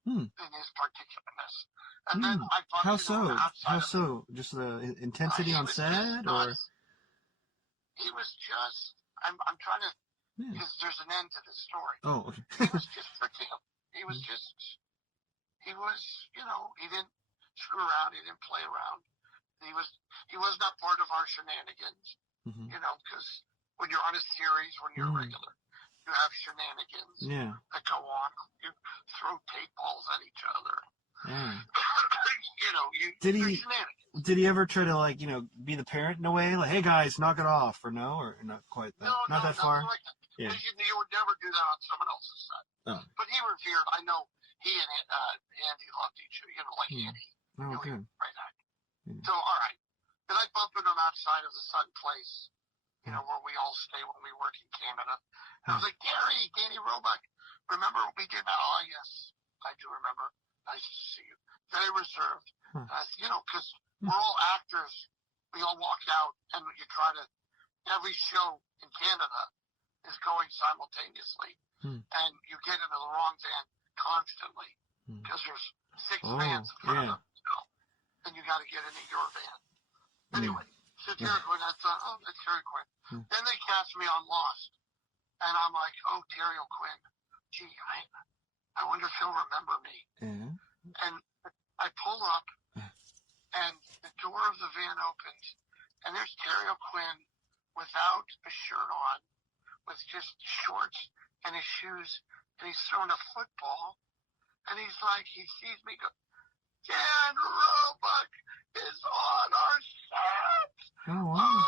in his particularness. And then I thought, how so? How so? Just the intensity on set, or he was just. I'm trying to. Because there's an end to this story. Oh, okay. He was just particular. He was just. He was. He didn't screw around. He didn't play around. He was not part of our shenanigans. Because when you're on a series, when you're regular, you have shenanigans that go on. You throw tape balls at each other. Yeah. Shenanigans. Did he ever try to be the parent in a way, like, hey guys, knock it off, or no, or not quite that? No, not that far. Like that. Yeah. You would never do that on someone else's set. Oh. But he revered. I know he and Andy loved each other. Like Andy. Oh, good. Right. So all right. Then I bumped into him outside of the Sun Place. Where we all stay when we work in Canada. I was like, Danny Roebuck, remember what we did? Oh, yes, I do remember. Nice to see you. Very reserved. Because we're all actors. We all walk out, and you try to, every show in Canada is going simultaneously. And you get into the wrong van constantly because there's 6 vans in front of them. And you got to get into your van. Anyway. So Terry Quinn, that's Terry Quinn. Then they cast me on Lost. And I'm like, oh, Terry O'Quinn. Gee, I wonder if he'll remember me. And I pull up, and the door of the van opens, and there's Terry O'Quinn without a shirt on, with just shorts and his shoes, and he's throwing a football. And he's like, he sees me go, Dan Roebuck is on our set. Oh, wow.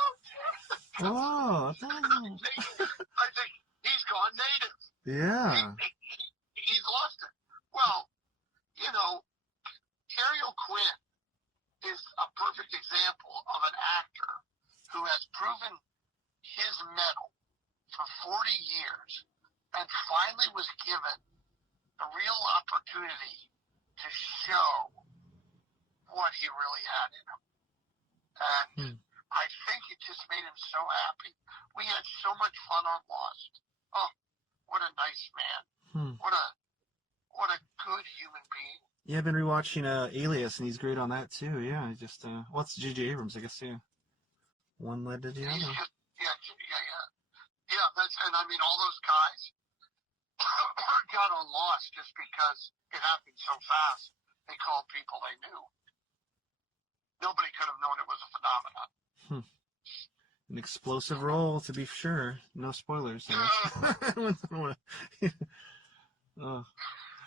Oh, that's awesome. I think he's gone native. Yeah. He's lost it. Well, Terry O'Quinn is a perfect example of an actor who has proven his mettle for 40 years and finally was given a real opportunity to show what he really had in him. And I think it just made him so happy. We had so much fun on Lost. Oh, what a nice man. What a good human being. Yeah, I've been rewatching Alias, and he's great on that too. Yeah, he just what's J.J. Abrams, I guess, too. One led to the other. Yeah, and I mean, all those guys got on Lost just because it happened so fast. They called people they knew. Nobody could have known it was a phenomenon. An explosive role, to be sure. No spoilers.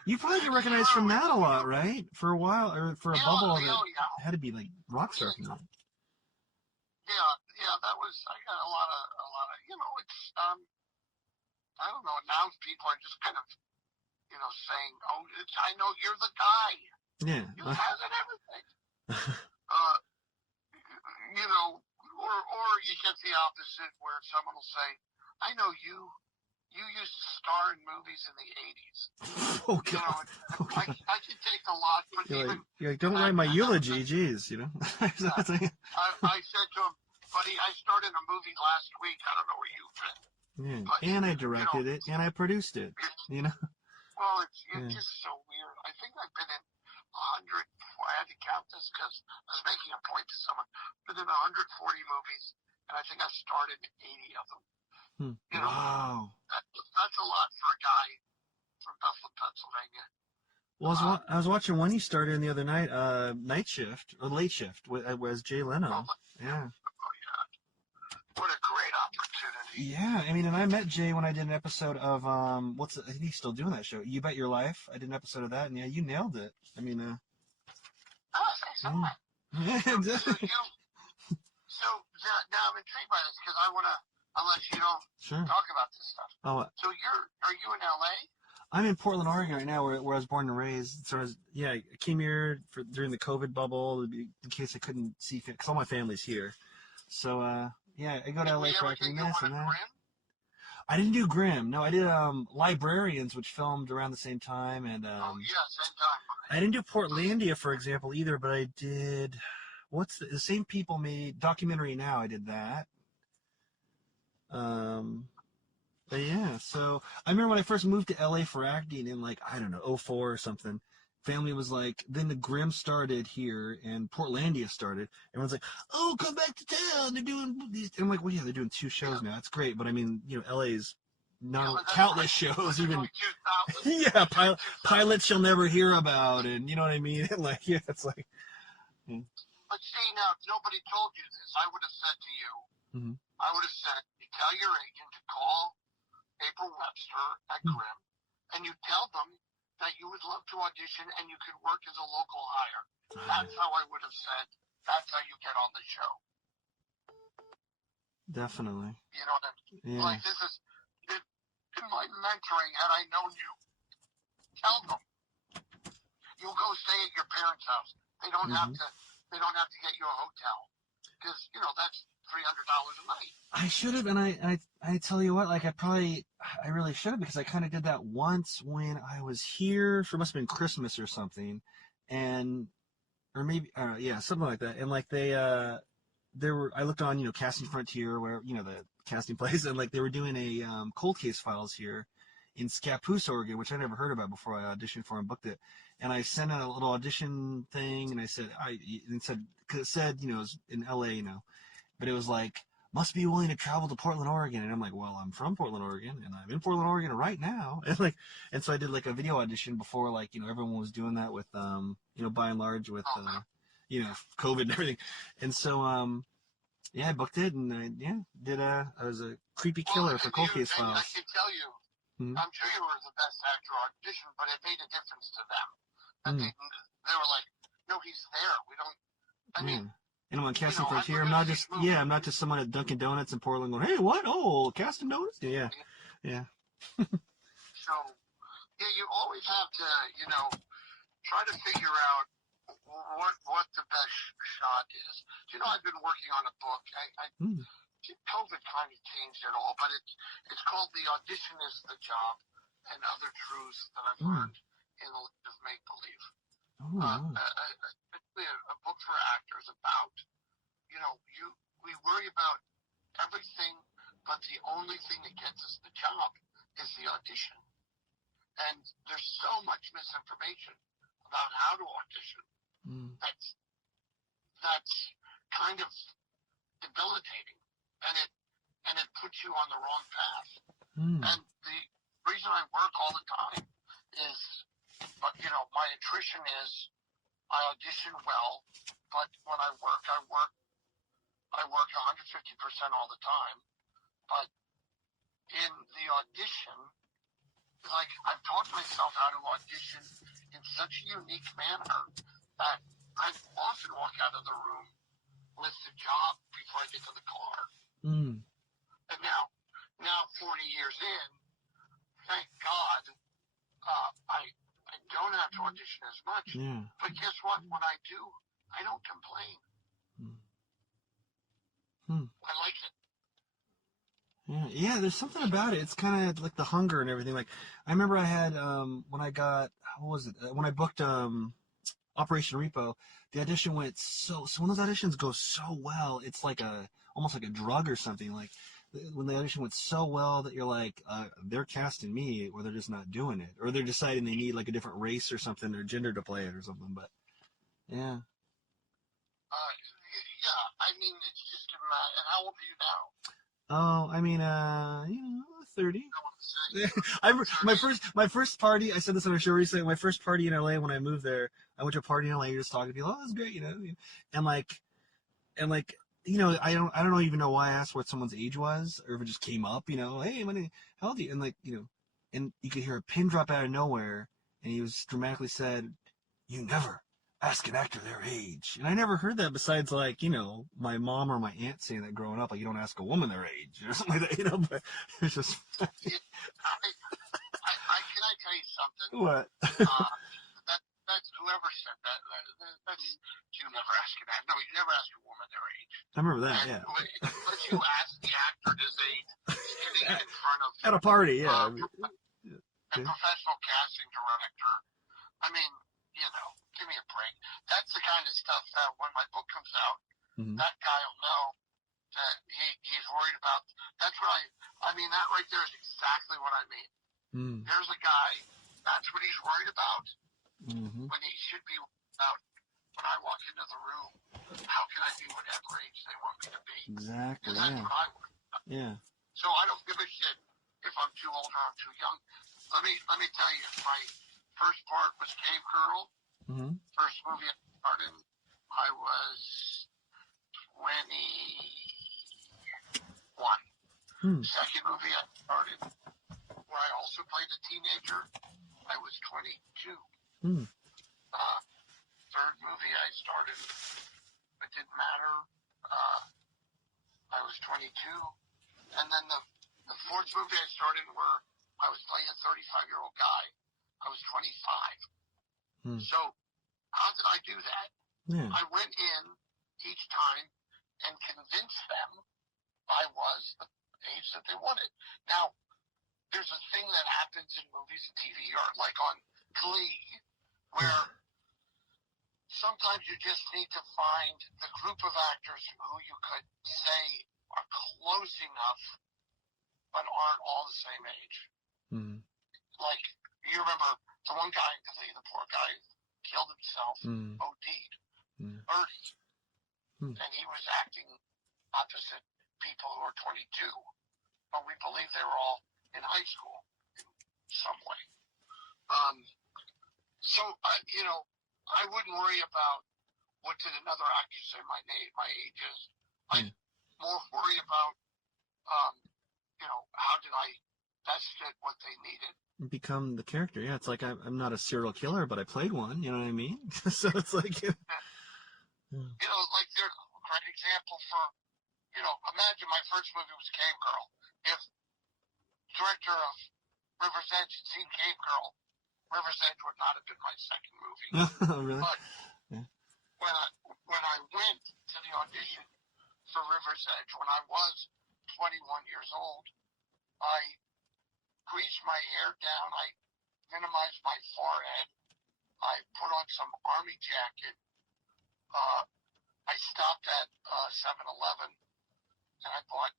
You probably get recognized from that a lot, right? For a while, or for a bubble that had to be like Rockstar from that. Yeah, that was. I got a lot of. It's I don't know. Now people are just kind of, saying, "Oh, I know you're the guy." Yeah. You has it everything. Or you get the opposite where someone will say, "I know you. You used to star in movies in the '80s." Oh God. I can take a lot, but you're like, don't write my eulogy, jeez. I said to him, buddy, I started a movie last week. I don't know where you've been. Yeah. But, and I directed it, and I produced it. Well, it's just so weird. I think I've been in 100. I had to count this because I was making a point to someone. I've been in 140 movies, and I think I've started 80 of them. You know, Wow. that's a lot for a guy from Bethlehem, Pennsylvania. Well, I was watching one you started in the other night, Night Shift, or Late Shift, was Jay Leno. Yeah. Oh, yeah. What a great opportunity. Yeah, I mean, and I met Jay when I did an episode of, I think he's still doing that show, You Bet Your Life. I did an episode of that, and yeah, you nailed it. I mean, Oh, thanks so much. So now I'm intrigued by this because I want to, unless you don't Sure. talk about this stuff. Oh, So are you in LA? I'm in Portland, Oregon right now, where I was born and raised. So I came here during the COVID bubble in case I couldn't see, because all my family's here. So, yeah, I go to LA for acting this and that. Grimm? I didn't do Grimm. No, I did Librarians, which filmed around the same time, and Oh, yeah, same time. I didn't do Portlandia, for example, either, but I did. What's the same people made Documentary Now? I did that. But yeah, so I remember when I first moved to LA for acting in like, I don't know, 04 or something. Family was like, then the Grimm started here and Portlandia started. Everyone's like, oh, come back to town. They're doing these. And I'm like, well, yeah, they're doing 2 shows now. That's great. But I mean, LA's countless shows, even. Yeah, pilots you'll never hear about. And you know what I mean? Like, yeah, it's like. Yeah. But see, now, if nobody told you this, I would have said to you, I would have said, you tell your agent to call April Webster at Grimm, and you tell them that you would love to audition and you could work as a local hire. That's how I would have said, that's how you get on the show. Definitely. You know what I mean? Yeah. Like, this is, in my mentoring, had I known you, tell them. You'll go stay at your parents' house. They don't have to get you a hotel. Because, that's $300 a night. I should have, and I tell you what, like I really should have, because I kind of did that once when I was here for, must have been Christmas or something, or maybe, yeah, something like that. And like I looked on, Casting Frontier, where, the casting place, and like they were doing a Cold Case Files here in Scappoose, Oregon, which I never heard about before I auditioned for and booked it. And I sent out a little audition thing, and I said, because it said, it was in LA, but it was like, must be willing to travel to Portland, Oregon. And I'm like, well, I'm from Portland, Oregon, and I'm in Portland, Oregon right now. And so I did like a video audition before, like, everyone was doing that with, by and large with, COVID and everything. And so, yeah, I booked it, and I was a creepy killer for Cold Case Files. I can tell you, I'm sure you were the best actor audition, but it made a difference to them. And they were like, no, he's there. We don't, I mean. And I'm on Casting Frontier. I'm not just someone at Dunkin' Donuts in Portland going, hey, what? Oh, Casting Donuts? Yeah. So, yeah, you always have to, try to figure out what the best shot is. I've been working on a book. COVID kind of changed it all, but it's called The Audition is the Job and Other Truths That I've Learned in the Land of Make-Believe. A book for actors about, we worry about everything, but the only thing that gets us the job is the audition. And there's so much misinformation about how to audition. That's kind of debilitating, and it puts you on the wrong path. And the reason I work all the time is, my attrition is I audition well, but when I work 150% all the time. But in the audition, like, I've taught myself how to audition in such a unique manner that I often walk out of the room with the job before I get to the car. And now 40 years in, thank God, I don't have to audition as much. But guess what? When I do, I don't complain. I like it. Yeah, there's something about it. It's kind of like the hunger and everything. Like, I remember I had, when I booked Operation Repo, the audition went so when those auditions go so well, it's like almost like a drug or something. Like, when the audition went so well that you're like, they're casting me, or they're just not doing it, or they're deciding they need like a different race or something, or gender to play it or something. But yeah. Yeah, I mean, it's just and how old are you now? Oh, I mean, 30. I want to say. My first party. I said this on a show recently. My first party in LA when I moved there. I went to a party in LA. Just talking to people. Oh, that's great, and like I don't even know why I asked what someone's age was, or if it just came up. Hey, how old are you? And and you could hear a pin drop out of nowhere, and he was dramatically said, "You never ask an actor their age." And I never heard that besides my mom or my aunt saying that growing up, like you don't ask a woman their age or something like that, but it's just Can I tell you something? what? That's whoever said that. That's you never ask an actor. No, you never ask a woman their age. I remember that, And yeah. Unless you ask the actor his age, sitting in front of At a party, yeah. a professional casting director. I mean, give me a break. That's the kind of stuff that when my book comes out, that guy will know that he's worried about. That's what I mean, that right there is exactly what I mean. There's a guy, that's what he's worried about when he should be worried about when I walk into the room. How can I be whatever age they want me to be? Exactly, Because that's what I worry about. Yeah. So I don't give a shit if I'm too old or I'm too young. Let me tell you, my first part was Cave Girl. First movie I started, I was 21. Second movie I started, where I also played a teenager, I was 22. Third movie I started, it didn't matter, I was 22. And then the fourth movie I started where I was playing a 35-year-old guy, I was 25. So how did I do that? Yeah. I went in each time and convinced them I was the age that they wanted. Now, there's a thing that happens in movies and TV, or like on Glee, where sometimes you just need to find the group of actors who you could say are close enough but aren't all the same age. Like, you remember the one guy in Glee, the poor guy, killed himself, OD'd, 30, and he was acting opposite people who were 22, but we believe they were all in high school in some way. So, I wouldn't worry about what did another actor say my age is. I'd more worry about, how did I best fit what they needed. Become the character, yeah. It's like I'm not a serial killer, but I played one. You know what I mean? So it's like, like there's a great example for, imagine my first movie was Cave Girl. If director of River's Edge had seen Cave Girl, River's Edge would not have been my second movie. Really? But when I went to the audition for River's Edge, when I was 21 years old, I greased my hair down, I minimized my forehead, I put on some army jacket, I stopped at 7-Eleven, and I bought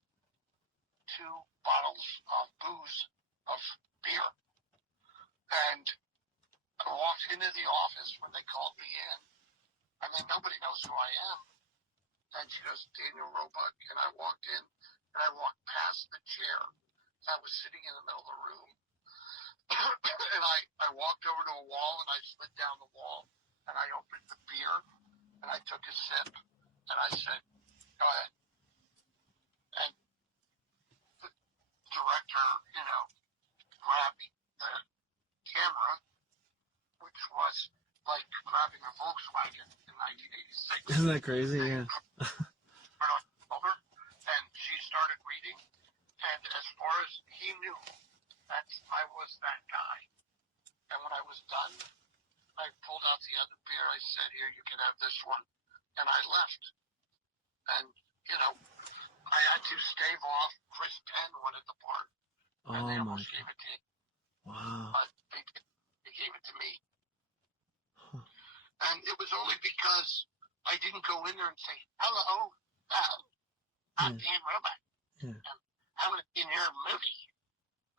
2 bottles of booze, of beer, and I walked into the office when they called me in, and then nobody knows who I am, and she goes, Daniel Roebuck, and I walked in, and I walked past the chair that was sitting in the middle of the room, and I walked over to a wall, and I slid down the wall, and I opened the beer, and I took a sip, and I said, go ahead. And the director, grabbed the camera, which was like grabbing a Volkswagen in 1986. isn't that crazy? Yeah. And she started reading, and as far as he knew, I was that guy. And when I was done, I pulled out the other beer. I said, here, you can have this one. And I left. And, I had to stave off. Chris Penn wanted the part. And they almost gave it to him. Wow. But they gave it to me. And it was only because I didn't go in there and say, hello, I'm Dan Roebuck. I'm in your movie.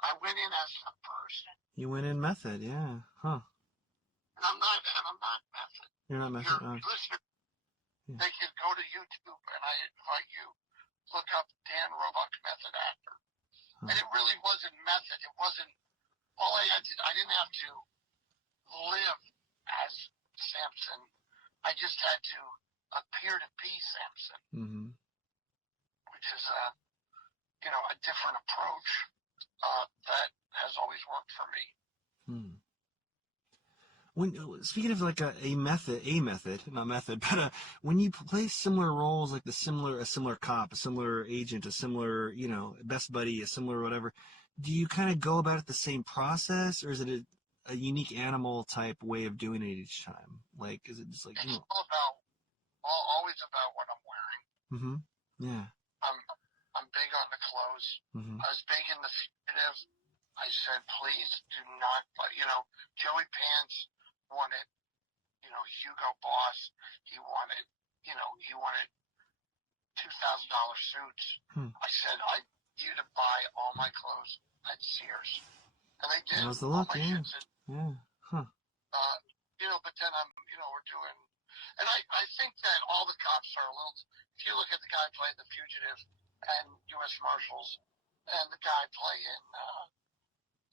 I went in as a person. You went in method, yeah. Huh. And I'm not method. You're not method. Your listener they could go to YouTube, and I invite you, look up Dan Roebuck method actor. And it really wasn't method. It wasn't, I didn't have to live as Samson. I just had to appear to be Samson, which is a different approach that has always worked for me. When speaking of like a method, not method, but when you play similar roles, like a similar cop, a similar agent, a similar best buddy, a similar whatever, do you kind of go about it the same process, or is it a unique animal type way of doing it each time? Like, is it just like It's always about what I'm wearing. Yeah. I'm big on the clothes. I was big in the Fugitive. I said, please do not, Joey Pants wanted, Hugo Boss. He wanted $2,000 suits. I said, I need you to buy all my clothes at Sears. And they did. That was the look, yeah. But then we're doing, and I think that all the cops are a little, if you look at the guy playing The Fugitive and U.S.Marshalls and the guy playing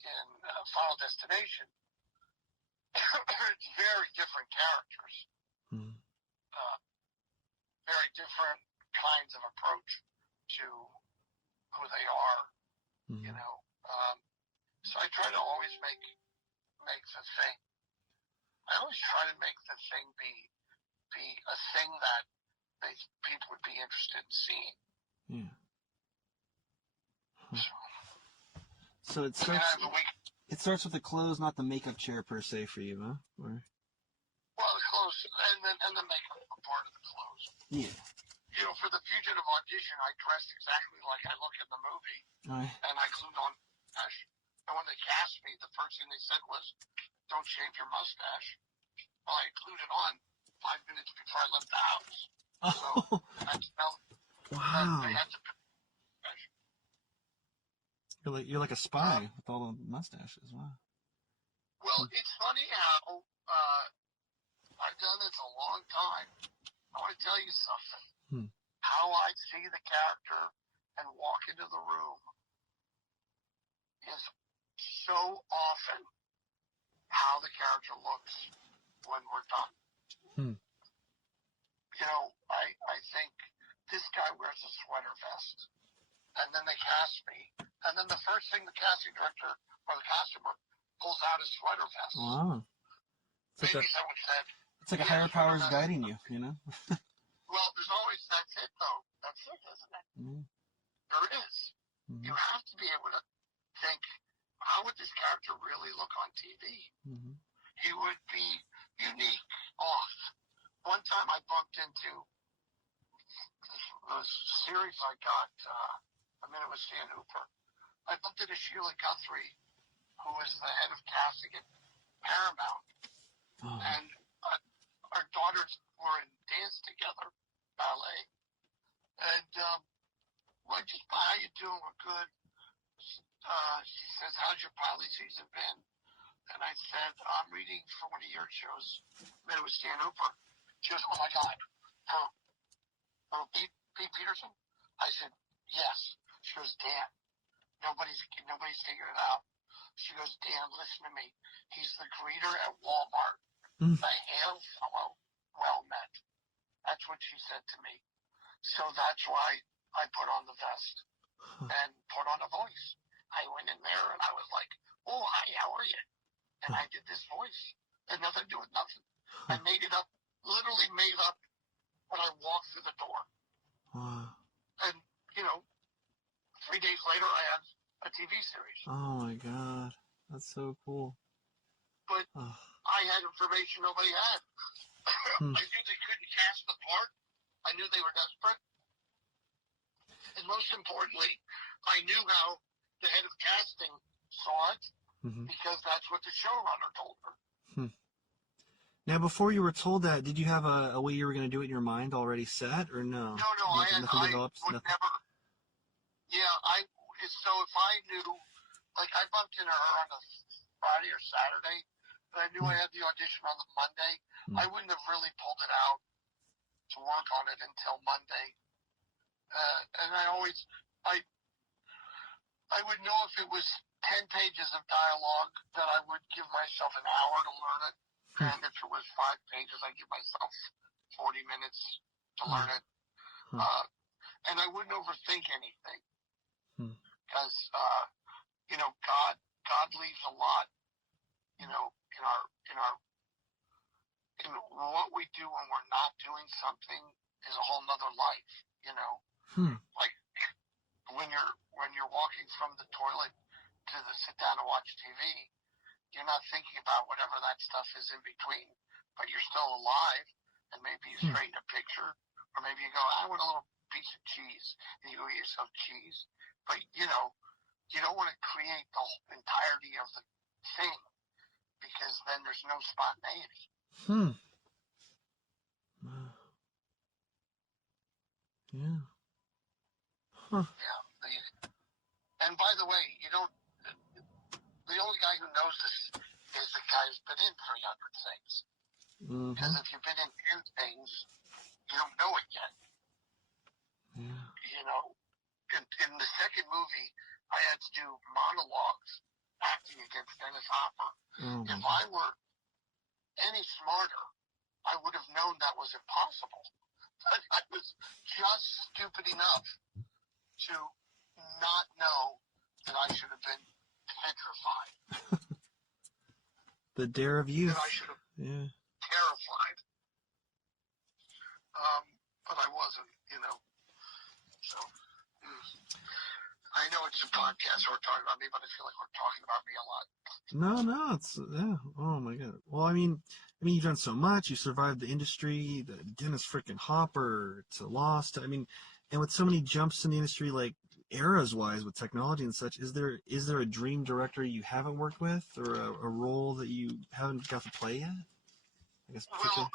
in Final Destination, it's very different characters. Very different kinds of approach to who they are, So I try to always make the thing. I always try to make the thing be a thing that people would be interested in seeing. Yeah. So it starts with the clothes, not the makeup chair per se for you, huh? Or... Well, the clothes and the makeup are part of the clothes. Yeah. For the Fugitive audition, I dressed exactly like I look in the movie, and I glued on mustache. And when they cast me, the first thing they said was, "Don't shave your mustache." Well, I glued it on 5 minutes before I left the house. Oh. So that's wow. they had to put mustache. You're like a spy with all the mustaches. Wow. Well, it's funny how I've done this a long time. I want to tell you something. How I see the character and walk into the room is so often how the character looks when we're done. I think this guy wears a sweater vest, and then they cast me, and then the first thing the casting director or the costumer pulls out his sweater vest. Wow. Maybe someone said, it's like a higher power is guiding you, Well, there's always, that's it though. That's it, isn't it? There is. You have to be able to think, how would this character really look on TV? He would be unique, off. One time I bumped into this series I got, with Stan Hooper. I bumped into Sheila Guthrie, who was the head of casting at Paramount. And our daughters were in dance together, ballet. And just by how you doing? We're good. She says, how's your pilot season been? And I said, I'm reading for one of your shows. Then it was Stan Hooper. She goes, oh my God, for Pete Peterson? I said, yes. She goes, Dan, nobody's figured it out. She goes, Dan, listen to me. He's the greeter at Walmart. The hail fellow, well met. That's what she said to me. So that's why I put on the vest and put on a voice. I went in there and I was like, oh, hi, how are you? And I did this voice. Had nothing to do with nothing. I made it up, literally made up when I walked through the door. And, 3 days later I had a TV series. Oh my God. That's so cool. But I had information nobody had. I knew they couldn't cast the part. I knew they were desperate. And most importantly, I knew how the head of casting saw it because that's what the showrunner told her. Now, before you were told that, did you have a way you were going to do it in your mind already set, or no? No, I would never. Yeah, so if I knew, like I bumped into her on a Friday or Saturday, but I knew I had the audition on the Monday, I wouldn't have really pulled it out to work on it until Monday. And I would know if it was 10 pages of dialogue that I would give myself an hour to learn it. And if it was 5 pages, I'd give myself 40 minutes to learn it. And I wouldn't overthink anything. Because, God leaves a lot, in what we do when we're not doing something is a whole nother life, Like when you're walking from the toilet to the sit down and watch TV, you're not thinking about whatever that stuff is in between, but you're still alive, and maybe you straighten a picture, or maybe you go, I want a little piece of cheese, and you go get yourself cheese. But, you don't want to create the whole entirety of the thing, because then there's no spontaneity. Yeah. Huh. Yeah. And by the way, the only guy who knows this is the guy who's been in 300 things. Because if you've been in 10 things, you don't know it yet. Yeah. In the second movie, I had to do monologues acting against Dennis Hopper. If I were any smarter, I would have known that was impossible. But I was just stupid enough to not know that I should have been petrified. The dare of youth. That I should have been terrified. But I wasn't, So, I know it's a podcast, so we're talking about me, but I feel like we're talking about me a lot. No, it's oh my god. Well, I mean, you've done so much. You survived the industry, the Dennis freaking Hopper, to Lost. I mean, and with so many jumps in the industry, like eras wise with technology and such, is there a dream director you haven't worked with, or a role that you haven't got to play yet? I guess. Well,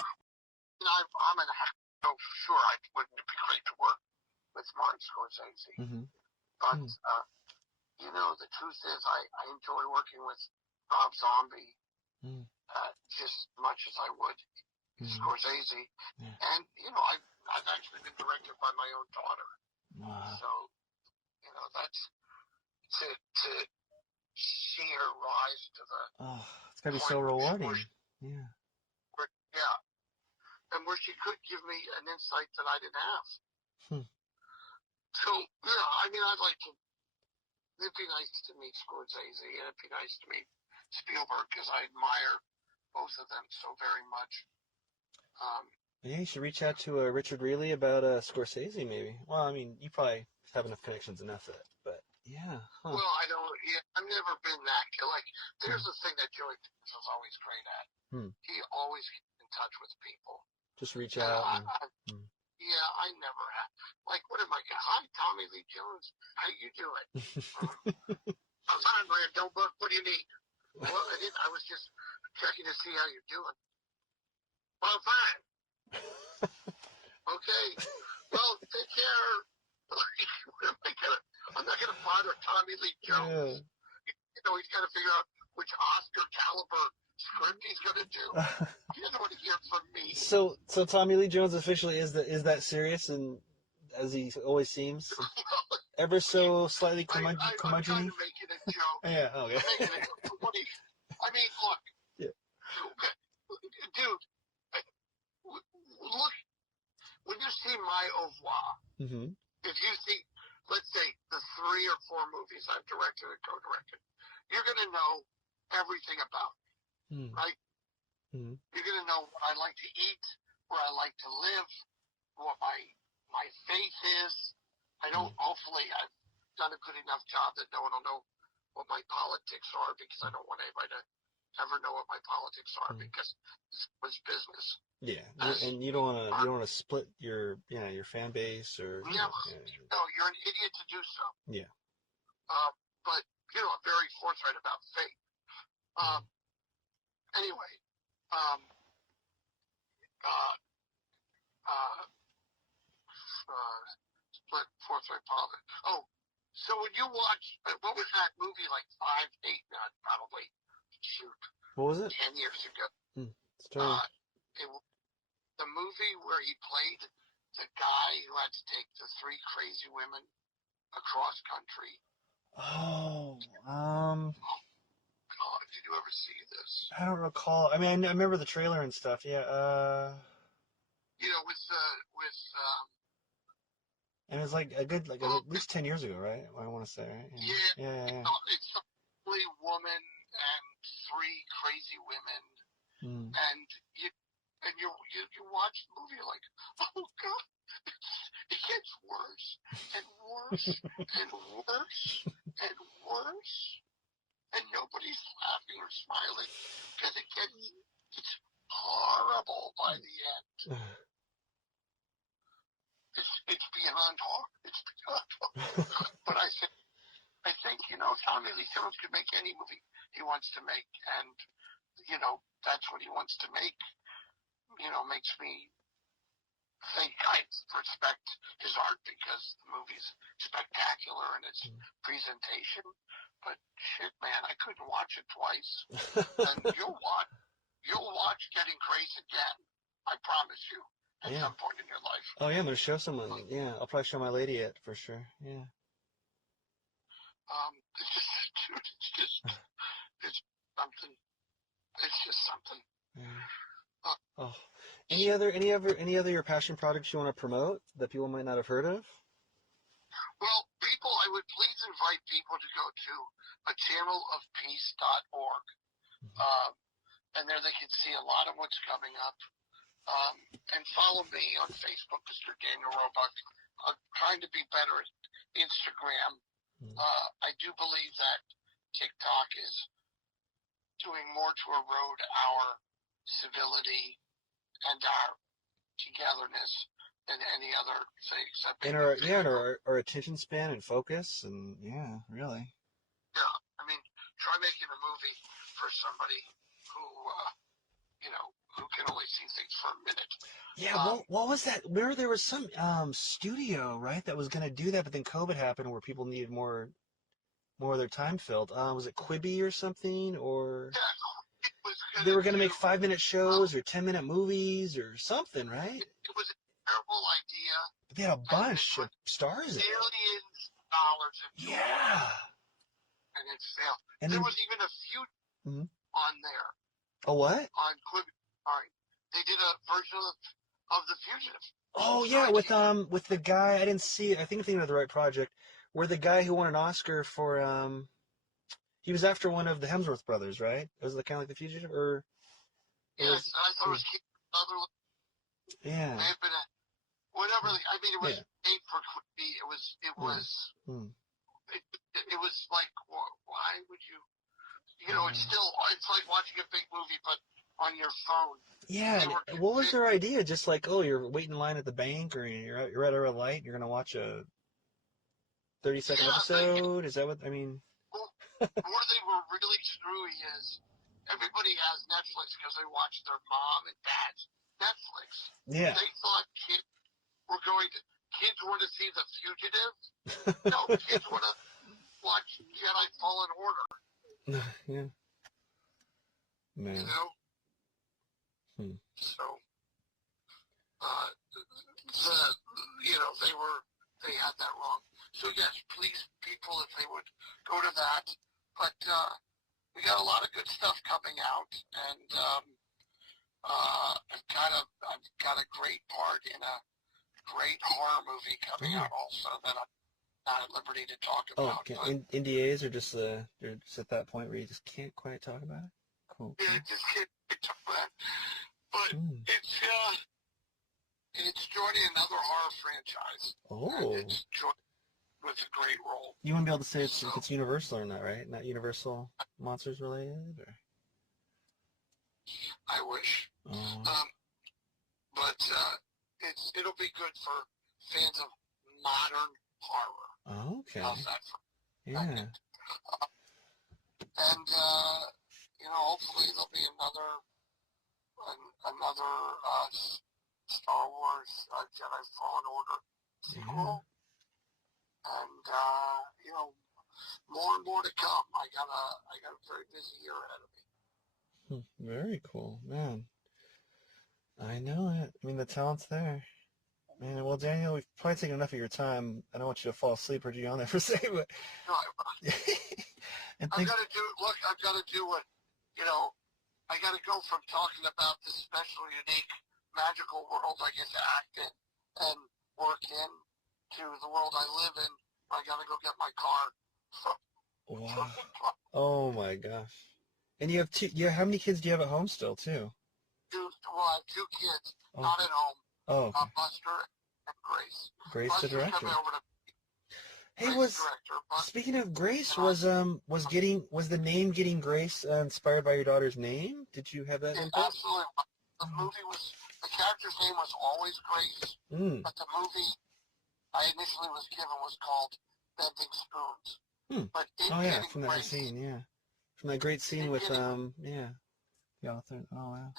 I'm an actor, so for sure it would be great to work with Martin Scorsese. But the truth is, I enjoy working with Rob Zombie just as much as I would Scorsese. And, I've actually been directed by my own daughter. Wow. So, that's to see her rise to the it's gotta be so rewarding. Yeah. And where she could give me an insight that I didn't have. So, I'd like to. It'd be nice to meet Scorsese, and it'd be nice to meet Spielberg, because I admire both of them so very much. Yeah, you should reach out to Richard Reilly about Scorsese, maybe. Well, you probably have enough connections enough that, but yeah. Well, I don't. Yeah, I've never been that. Like, there's the thing that Joey was always great at. He always gets in touch with people. Just reach out. Yeah, I never have. Like, what am I? Hi, Tommy Lee Jones. How you doing? I'm fine, Brandon. What do you need? Well, I was just checking to see how you're doing. Well, I'm fine. Okay. Well, take care. I'm not gonna bother Tommy Lee Jones. Yeah. He's got to figure out which Oscar caliber script he's gonna do. He doesn't want to hear from me. So Tommy Lee Jones officially is that serious, and as he always seems, ever so slightly curmudgeon-y? I'm trying to make it a joke. Yeah. Okay. Look. Yeah. Dude, look. When you see my oeuvre, if you see, let's say, the 3 or 4 movies I've directed and co-directed, you're gonna know everything about it, right? You're gonna know what I like to eat, where I like to live, what my faith is. Hopefully I've done a good enough job that no one will know what my politics are, because I don't want anybody to ever know what my politics are, because this was business. Yeah, and you don't want to split your fan base or. No, you're an idiot to do so. Yeah. But I'm very forthright about faith. Anyway, split forthright politics. Oh, so when you watch, what was that movie like probably, shoot. What was it? 10 years ago. Story. The movie movie where he played the guy who had to take the 3 crazy women across country? Oh, God, did you ever see this? I don't recall. I mean, I remember the trailer and stuff. Yeah. You know, with And it was like a good, like at oh, least 10 years ago, right? I want to say, right? yeah, Yeah. it's a lovely woman and 3 crazy women, Mm. and you watch the movie, you're like, oh God, it gets worse and worse and worse and worse, and nobody's laughing or smiling because it's horrible by the end. It's beyond horror. It's beyond horror. But I think Tommy Lee Jones could make any movie he wants to make, and that's what he wants to make. Makes me think I respect his art because the movie's spectacular in its presentation. But shit, man, I couldn't watch it twice. And you'll watch Getting Crazy again. I promise you. At some point in your life. Oh yeah, I'm gonna show someone. Yeah, I'll probably show my lady it for sure. Yeah. It's something. It's just something. Yeah. Oh, any other your passion projects you want to promote that people might not have heard of? Well, I would please invite people to go to a channelofpeace.org. And there they can see a lot of what's coming up. And follow me on Facebook, Mr. Daniel Roebuck. I'm trying to be better at Instagram. I do believe that TikTok is doing more to erode our civility and our togetherness than any other thing. And our attention span and focus and really. Yeah, I mean, try making a movie for somebody who can only see things for a minute. Yeah, what was that? Remember there was some studio, right, that was going to do that, but then COVID happened where people needed more of their time filled. Was it Quibi or something? Or they were going to make 5-minute shows or 10-minute movies or something, right? It was a terrible idea. But they had a bunch of stars in it. Millions of dollars into it. Yeah. And it failed. And there then, was even a feud on there. A what? On Quibi. All right. They did a version of The Fugitive. Oh yeah, with the guy, I didn't see it. I think I'm thinking of the right project, where the guy who won an Oscar for he was after one of the Hemsworth brothers, right? Was it kind of like The Fugitive, or? Yes, I thought it was Keith Sutherland. Yeah. May have been whatever. It was made for Quibi. It was like, why would you? It's like watching a big movie, but on your phone. Yeah. What was their idea? Just like, oh, you're waiting in line at the bank, or you're at a red light, and you're gonna watch a 30-second episode? Is that what I mean? Where they were really screwy is everybody has Netflix because they watch their mom and dad's Netflix. Yeah. They thought kids want to see The Fugitive. No, kids want to watch Jedi Fallen Order. Yeah. Man. So, they had that wrong. So yes, please, people, if they would go to that. But we got a lot of good stuff coming out, and I've got a great part in a great horror movie coming out also that I'm not at liberty to talk about. NDAs are just they're just at that point where you just can't quite talk about it. Cool. Yeah, just can't talk about it. But it's joining another horror franchise. Oh. And it's joining with a great role. You wouldn't be able to say if it's Universal or not, right? Not Universal Monsters related, or? I wish. But it'll be good for fans of modern horror. Oh, okay. How's that for? Yeah. And hopefully there'll be another Star Wars Jedi Fallen Order sequel. And more and more to come. I got a very busy year ahead of me. Very cool, man. I I know it. I mean, the talent's there. Man, well, Daniel, we've probably taken enough of your time. I don't want you to fall asleep or do you on there per se, but No, and I've thanks. got to do. Look, I've got to do what you know. I got to go from talking about this special, unique, magical world I get to act in and work in to the world I live in. I got to go get my car. Wow. Oh my gosh. And you have two. Yeah, how many kids do you have at home still, too? Well, I have two kids, Oh. not at home. Oh, okay. Buster and Grace. Grace, the Buster's director. coming over to Hey, Grace, was director. speaking of Grace, was the name Getting Grace inspired by your daughter's name? Did you have that input? Absolutely. The movie was, the character's name was always Grace, but the movie I initially was given was called Bending Spoons. But Oh yeah, Getting from that Grace, scene, yeah, from that great scene with yeah, the author. Oh wow.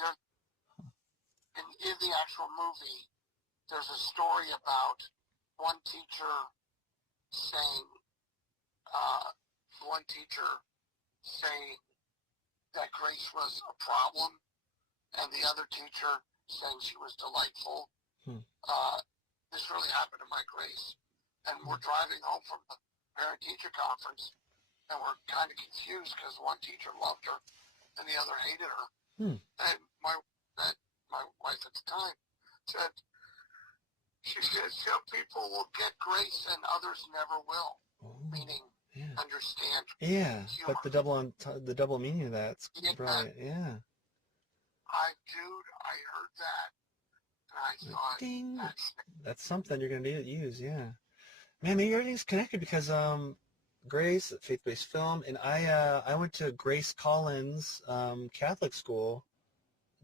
in the actual movie, there's a story about one teacher saying, that Grace was a problem, and the other teacher saying she was delightful. This really happened to my Grace. And we're driving home from the parent-teacher conference, and we're kind of confused because one teacher loved her and the other hated her. And my wife at the time said, she said, some people will get grace and others never will. Meaning, understand. Yeah, humor. but the double meaning of that's brilliant. Yeah. I heard that, and I thought, ding. That's something you're gonna use. Yeah. Man, maybe everything's connected because Grace, faith-based film, and I went to Grace Collins Catholic school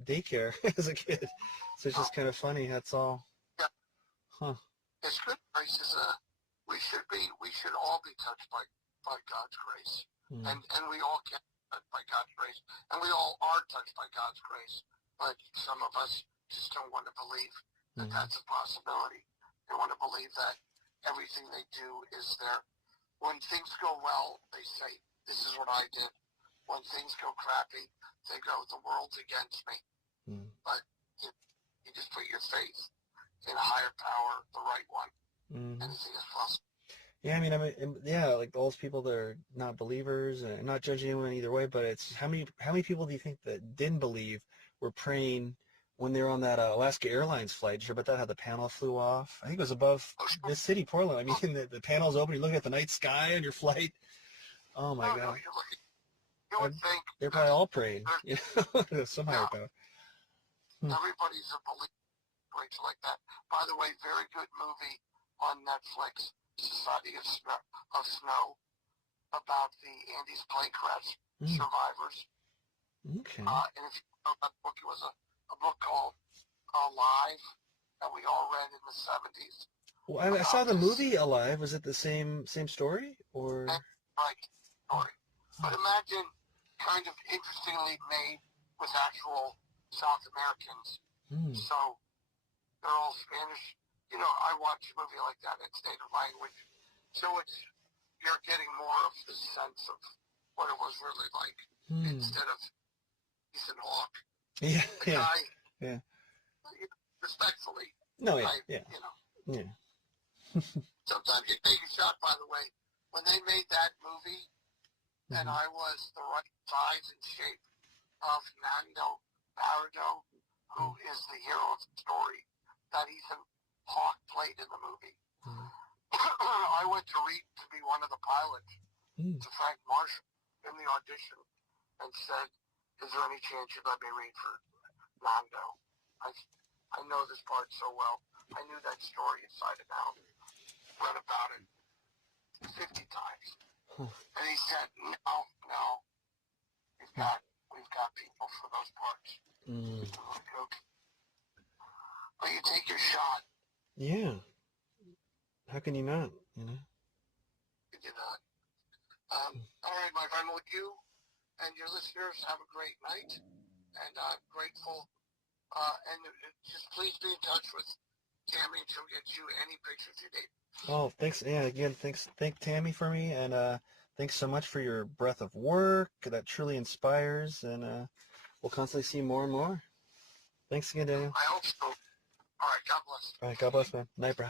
daycare as a kid, so it's just kind of funny. That's all. Yeah. Huh. It's good. Grace is we should all be touched by God's grace, and we all get touched by God's grace, and we all are touched by God's grace. But some of us just don't want to believe that that's a possibility. They want to believe that everything they do is there. When things go well, they say, this is what I did. When things go crappy, they go, the world's against me. But you just put your faith in a higher power, the right one. Anything is possible. Yeah, I mean, yeah, like all those people that are not believers, and I'm not judging anyone either way, but it's how many people do you think that didn't believe were praying when they were on that Alaska Airlines flight? Did you hear about that? How the panel flew off? I think it was above this city, Portland. I mean, the panel's open. You're looking at the night sky on your flight. Oh my God! You would think they're probably all praying. You know, some higher power. Everybody's a believer like that. By the way, very good movie on Netflix, Society of Snow, about the Andes plane crash survivors. Okay. And if you know that book, it was a book called Alive that we all read in the 70s. Well, I saw the movie Alive. Was it the same story or? Right, story. But imagine, kind of interestingly made with actual South Americans. So they're all Spanish. You know, I watch a movie like that in native language. So you're getting more of the sense of what it was really like instead of Ethan Hawke. Yeah, the guy, yeah. Respectfully. No, yeah, yeah. You know. Yeah. Sometimes you take a shot, by the way. When they made that movie, and I was the right size and shape of Nando Parado, who is the hero of the story that Ethan Hawke played in the movie. I went to read to be one of the pilots to Frank Marshall in the audition and said, is there any chance you'd let me read for Nando? I know this part so well. I knew that story inside and out. Read about it 50 times. And he said, no. We've got people for those parts. Okay. But you take your shot. Yeah. How can you not, you know? You do not. All right, my friend, would you and your listeners have a great night? And I'm grateful. And just please be in touch with Tammy. She'll get you any pictures you need. Oh, thanks. Yeah, again, thank Tammy for me, and thanks so much for your breadth of work that truly inspires, and we'll constantly see more and more. Thanks again, Daniel. I hope so. All right, God bless. All right, God bless, man. Night, bro.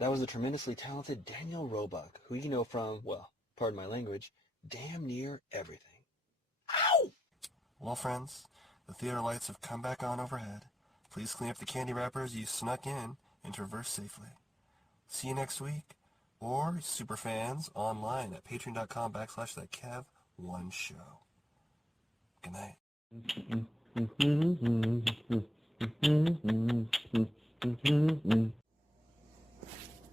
That was the tremendously talented Daniel Roebuck, who you know from, well, pardon my language, damn near everything. Ow! Well, friends, the theater lights have come back on overhead. Please clean up the candy wrappers you snuck in and traverse safely. See you next week, or superfans online at patreon.com/thatkev1show. Good night.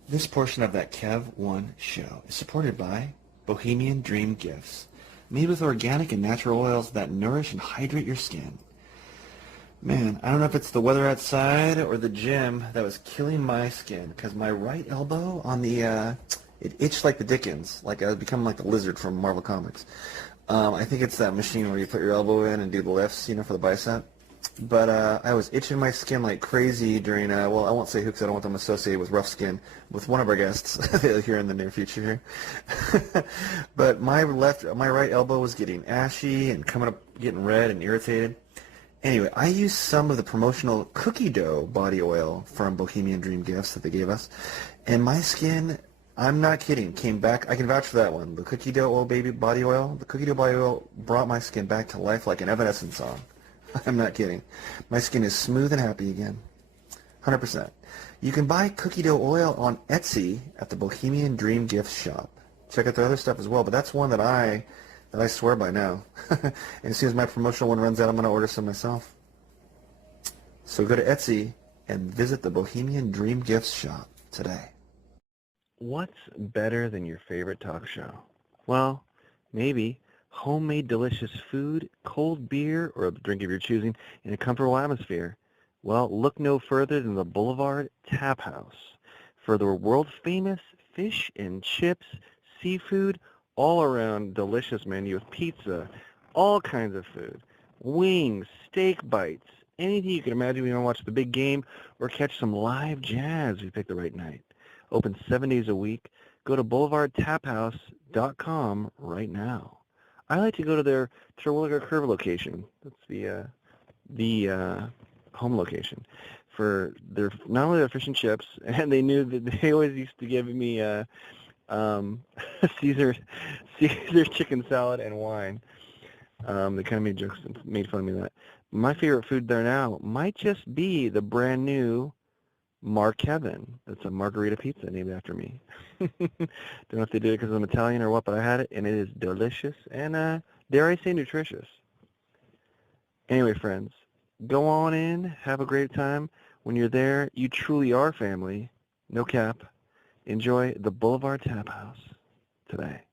This portion of that Kev 1 show is supported by Bohemian Dream Gifts, made with organic and natural oils that nourish and hydrate your skin. Man, I don't know if it's the weather outside or the gym that was killing my skin, because my right elbow on the, it itched like the Dickens, like I was becoming like the lizard from Marvel Comics. I think it's that machine where you put your elbow in and do the lifts, you know, for the bicep. But I was itching my skin like crazy during, well, I won't say who because I don't want them associated with rough skin, with one of our guests here in the near future here. But my right elbow was getting ashy and coming up, getting red and irritated. Anyway, I used some of the promotional cookie dough body oil from Bohemian Dream Gifts that they gave us, and my skin, I'm not kidding, came back. I can vouch for that one. The cookie dough oil baby body oil, the cookie dough body oil brought my skin back to life like an Evanescence song. I'm not kidding. My skin is smooth and happy again. 100%. You can buy cookie dough oil on Etsy at the Bohemian Dream Gifts shop. Check out their other stuff as well, but that's one that I swear by now. And as soon as my promotional one runs out, I'm going to order some myself. So go to Etsy and visit the Bohemian Dream Gifts shop today. What's better than your favorite talk show? Well, maybe homemade delicious food, cold beer, or a drink of your choosing in a comfortable atmosphere. Well, look no further than the Boulevard Tap House for the world-famous fish and chips, seafood, all-around delicious menu with pizza, all kinds of food, wings, steak bites, anything you can imagine when you want to watch the big game or catch some live jazz if you pick the right night. Open 7 days a week. Go to boulevardtaphouse.com right now. I like to go to their Terwilliger Curve location. That's the home location for their not only their fish and chips, and they knew that they always used to give me Caesar chicken salad and wine. They kind of made jokes and made fun of me of that. My favorite food there now might just be the brand new Mark Kevin. That's a margarita pizza named after me. Don't know if they did it because I'm Italian or what, but I had it, and it is delicious and, dare I say, nutritious. Anyway, friends, go on in. Have a great time. When you're there, you truly are family. No cap. Enjoy the Boulevard Tap House today.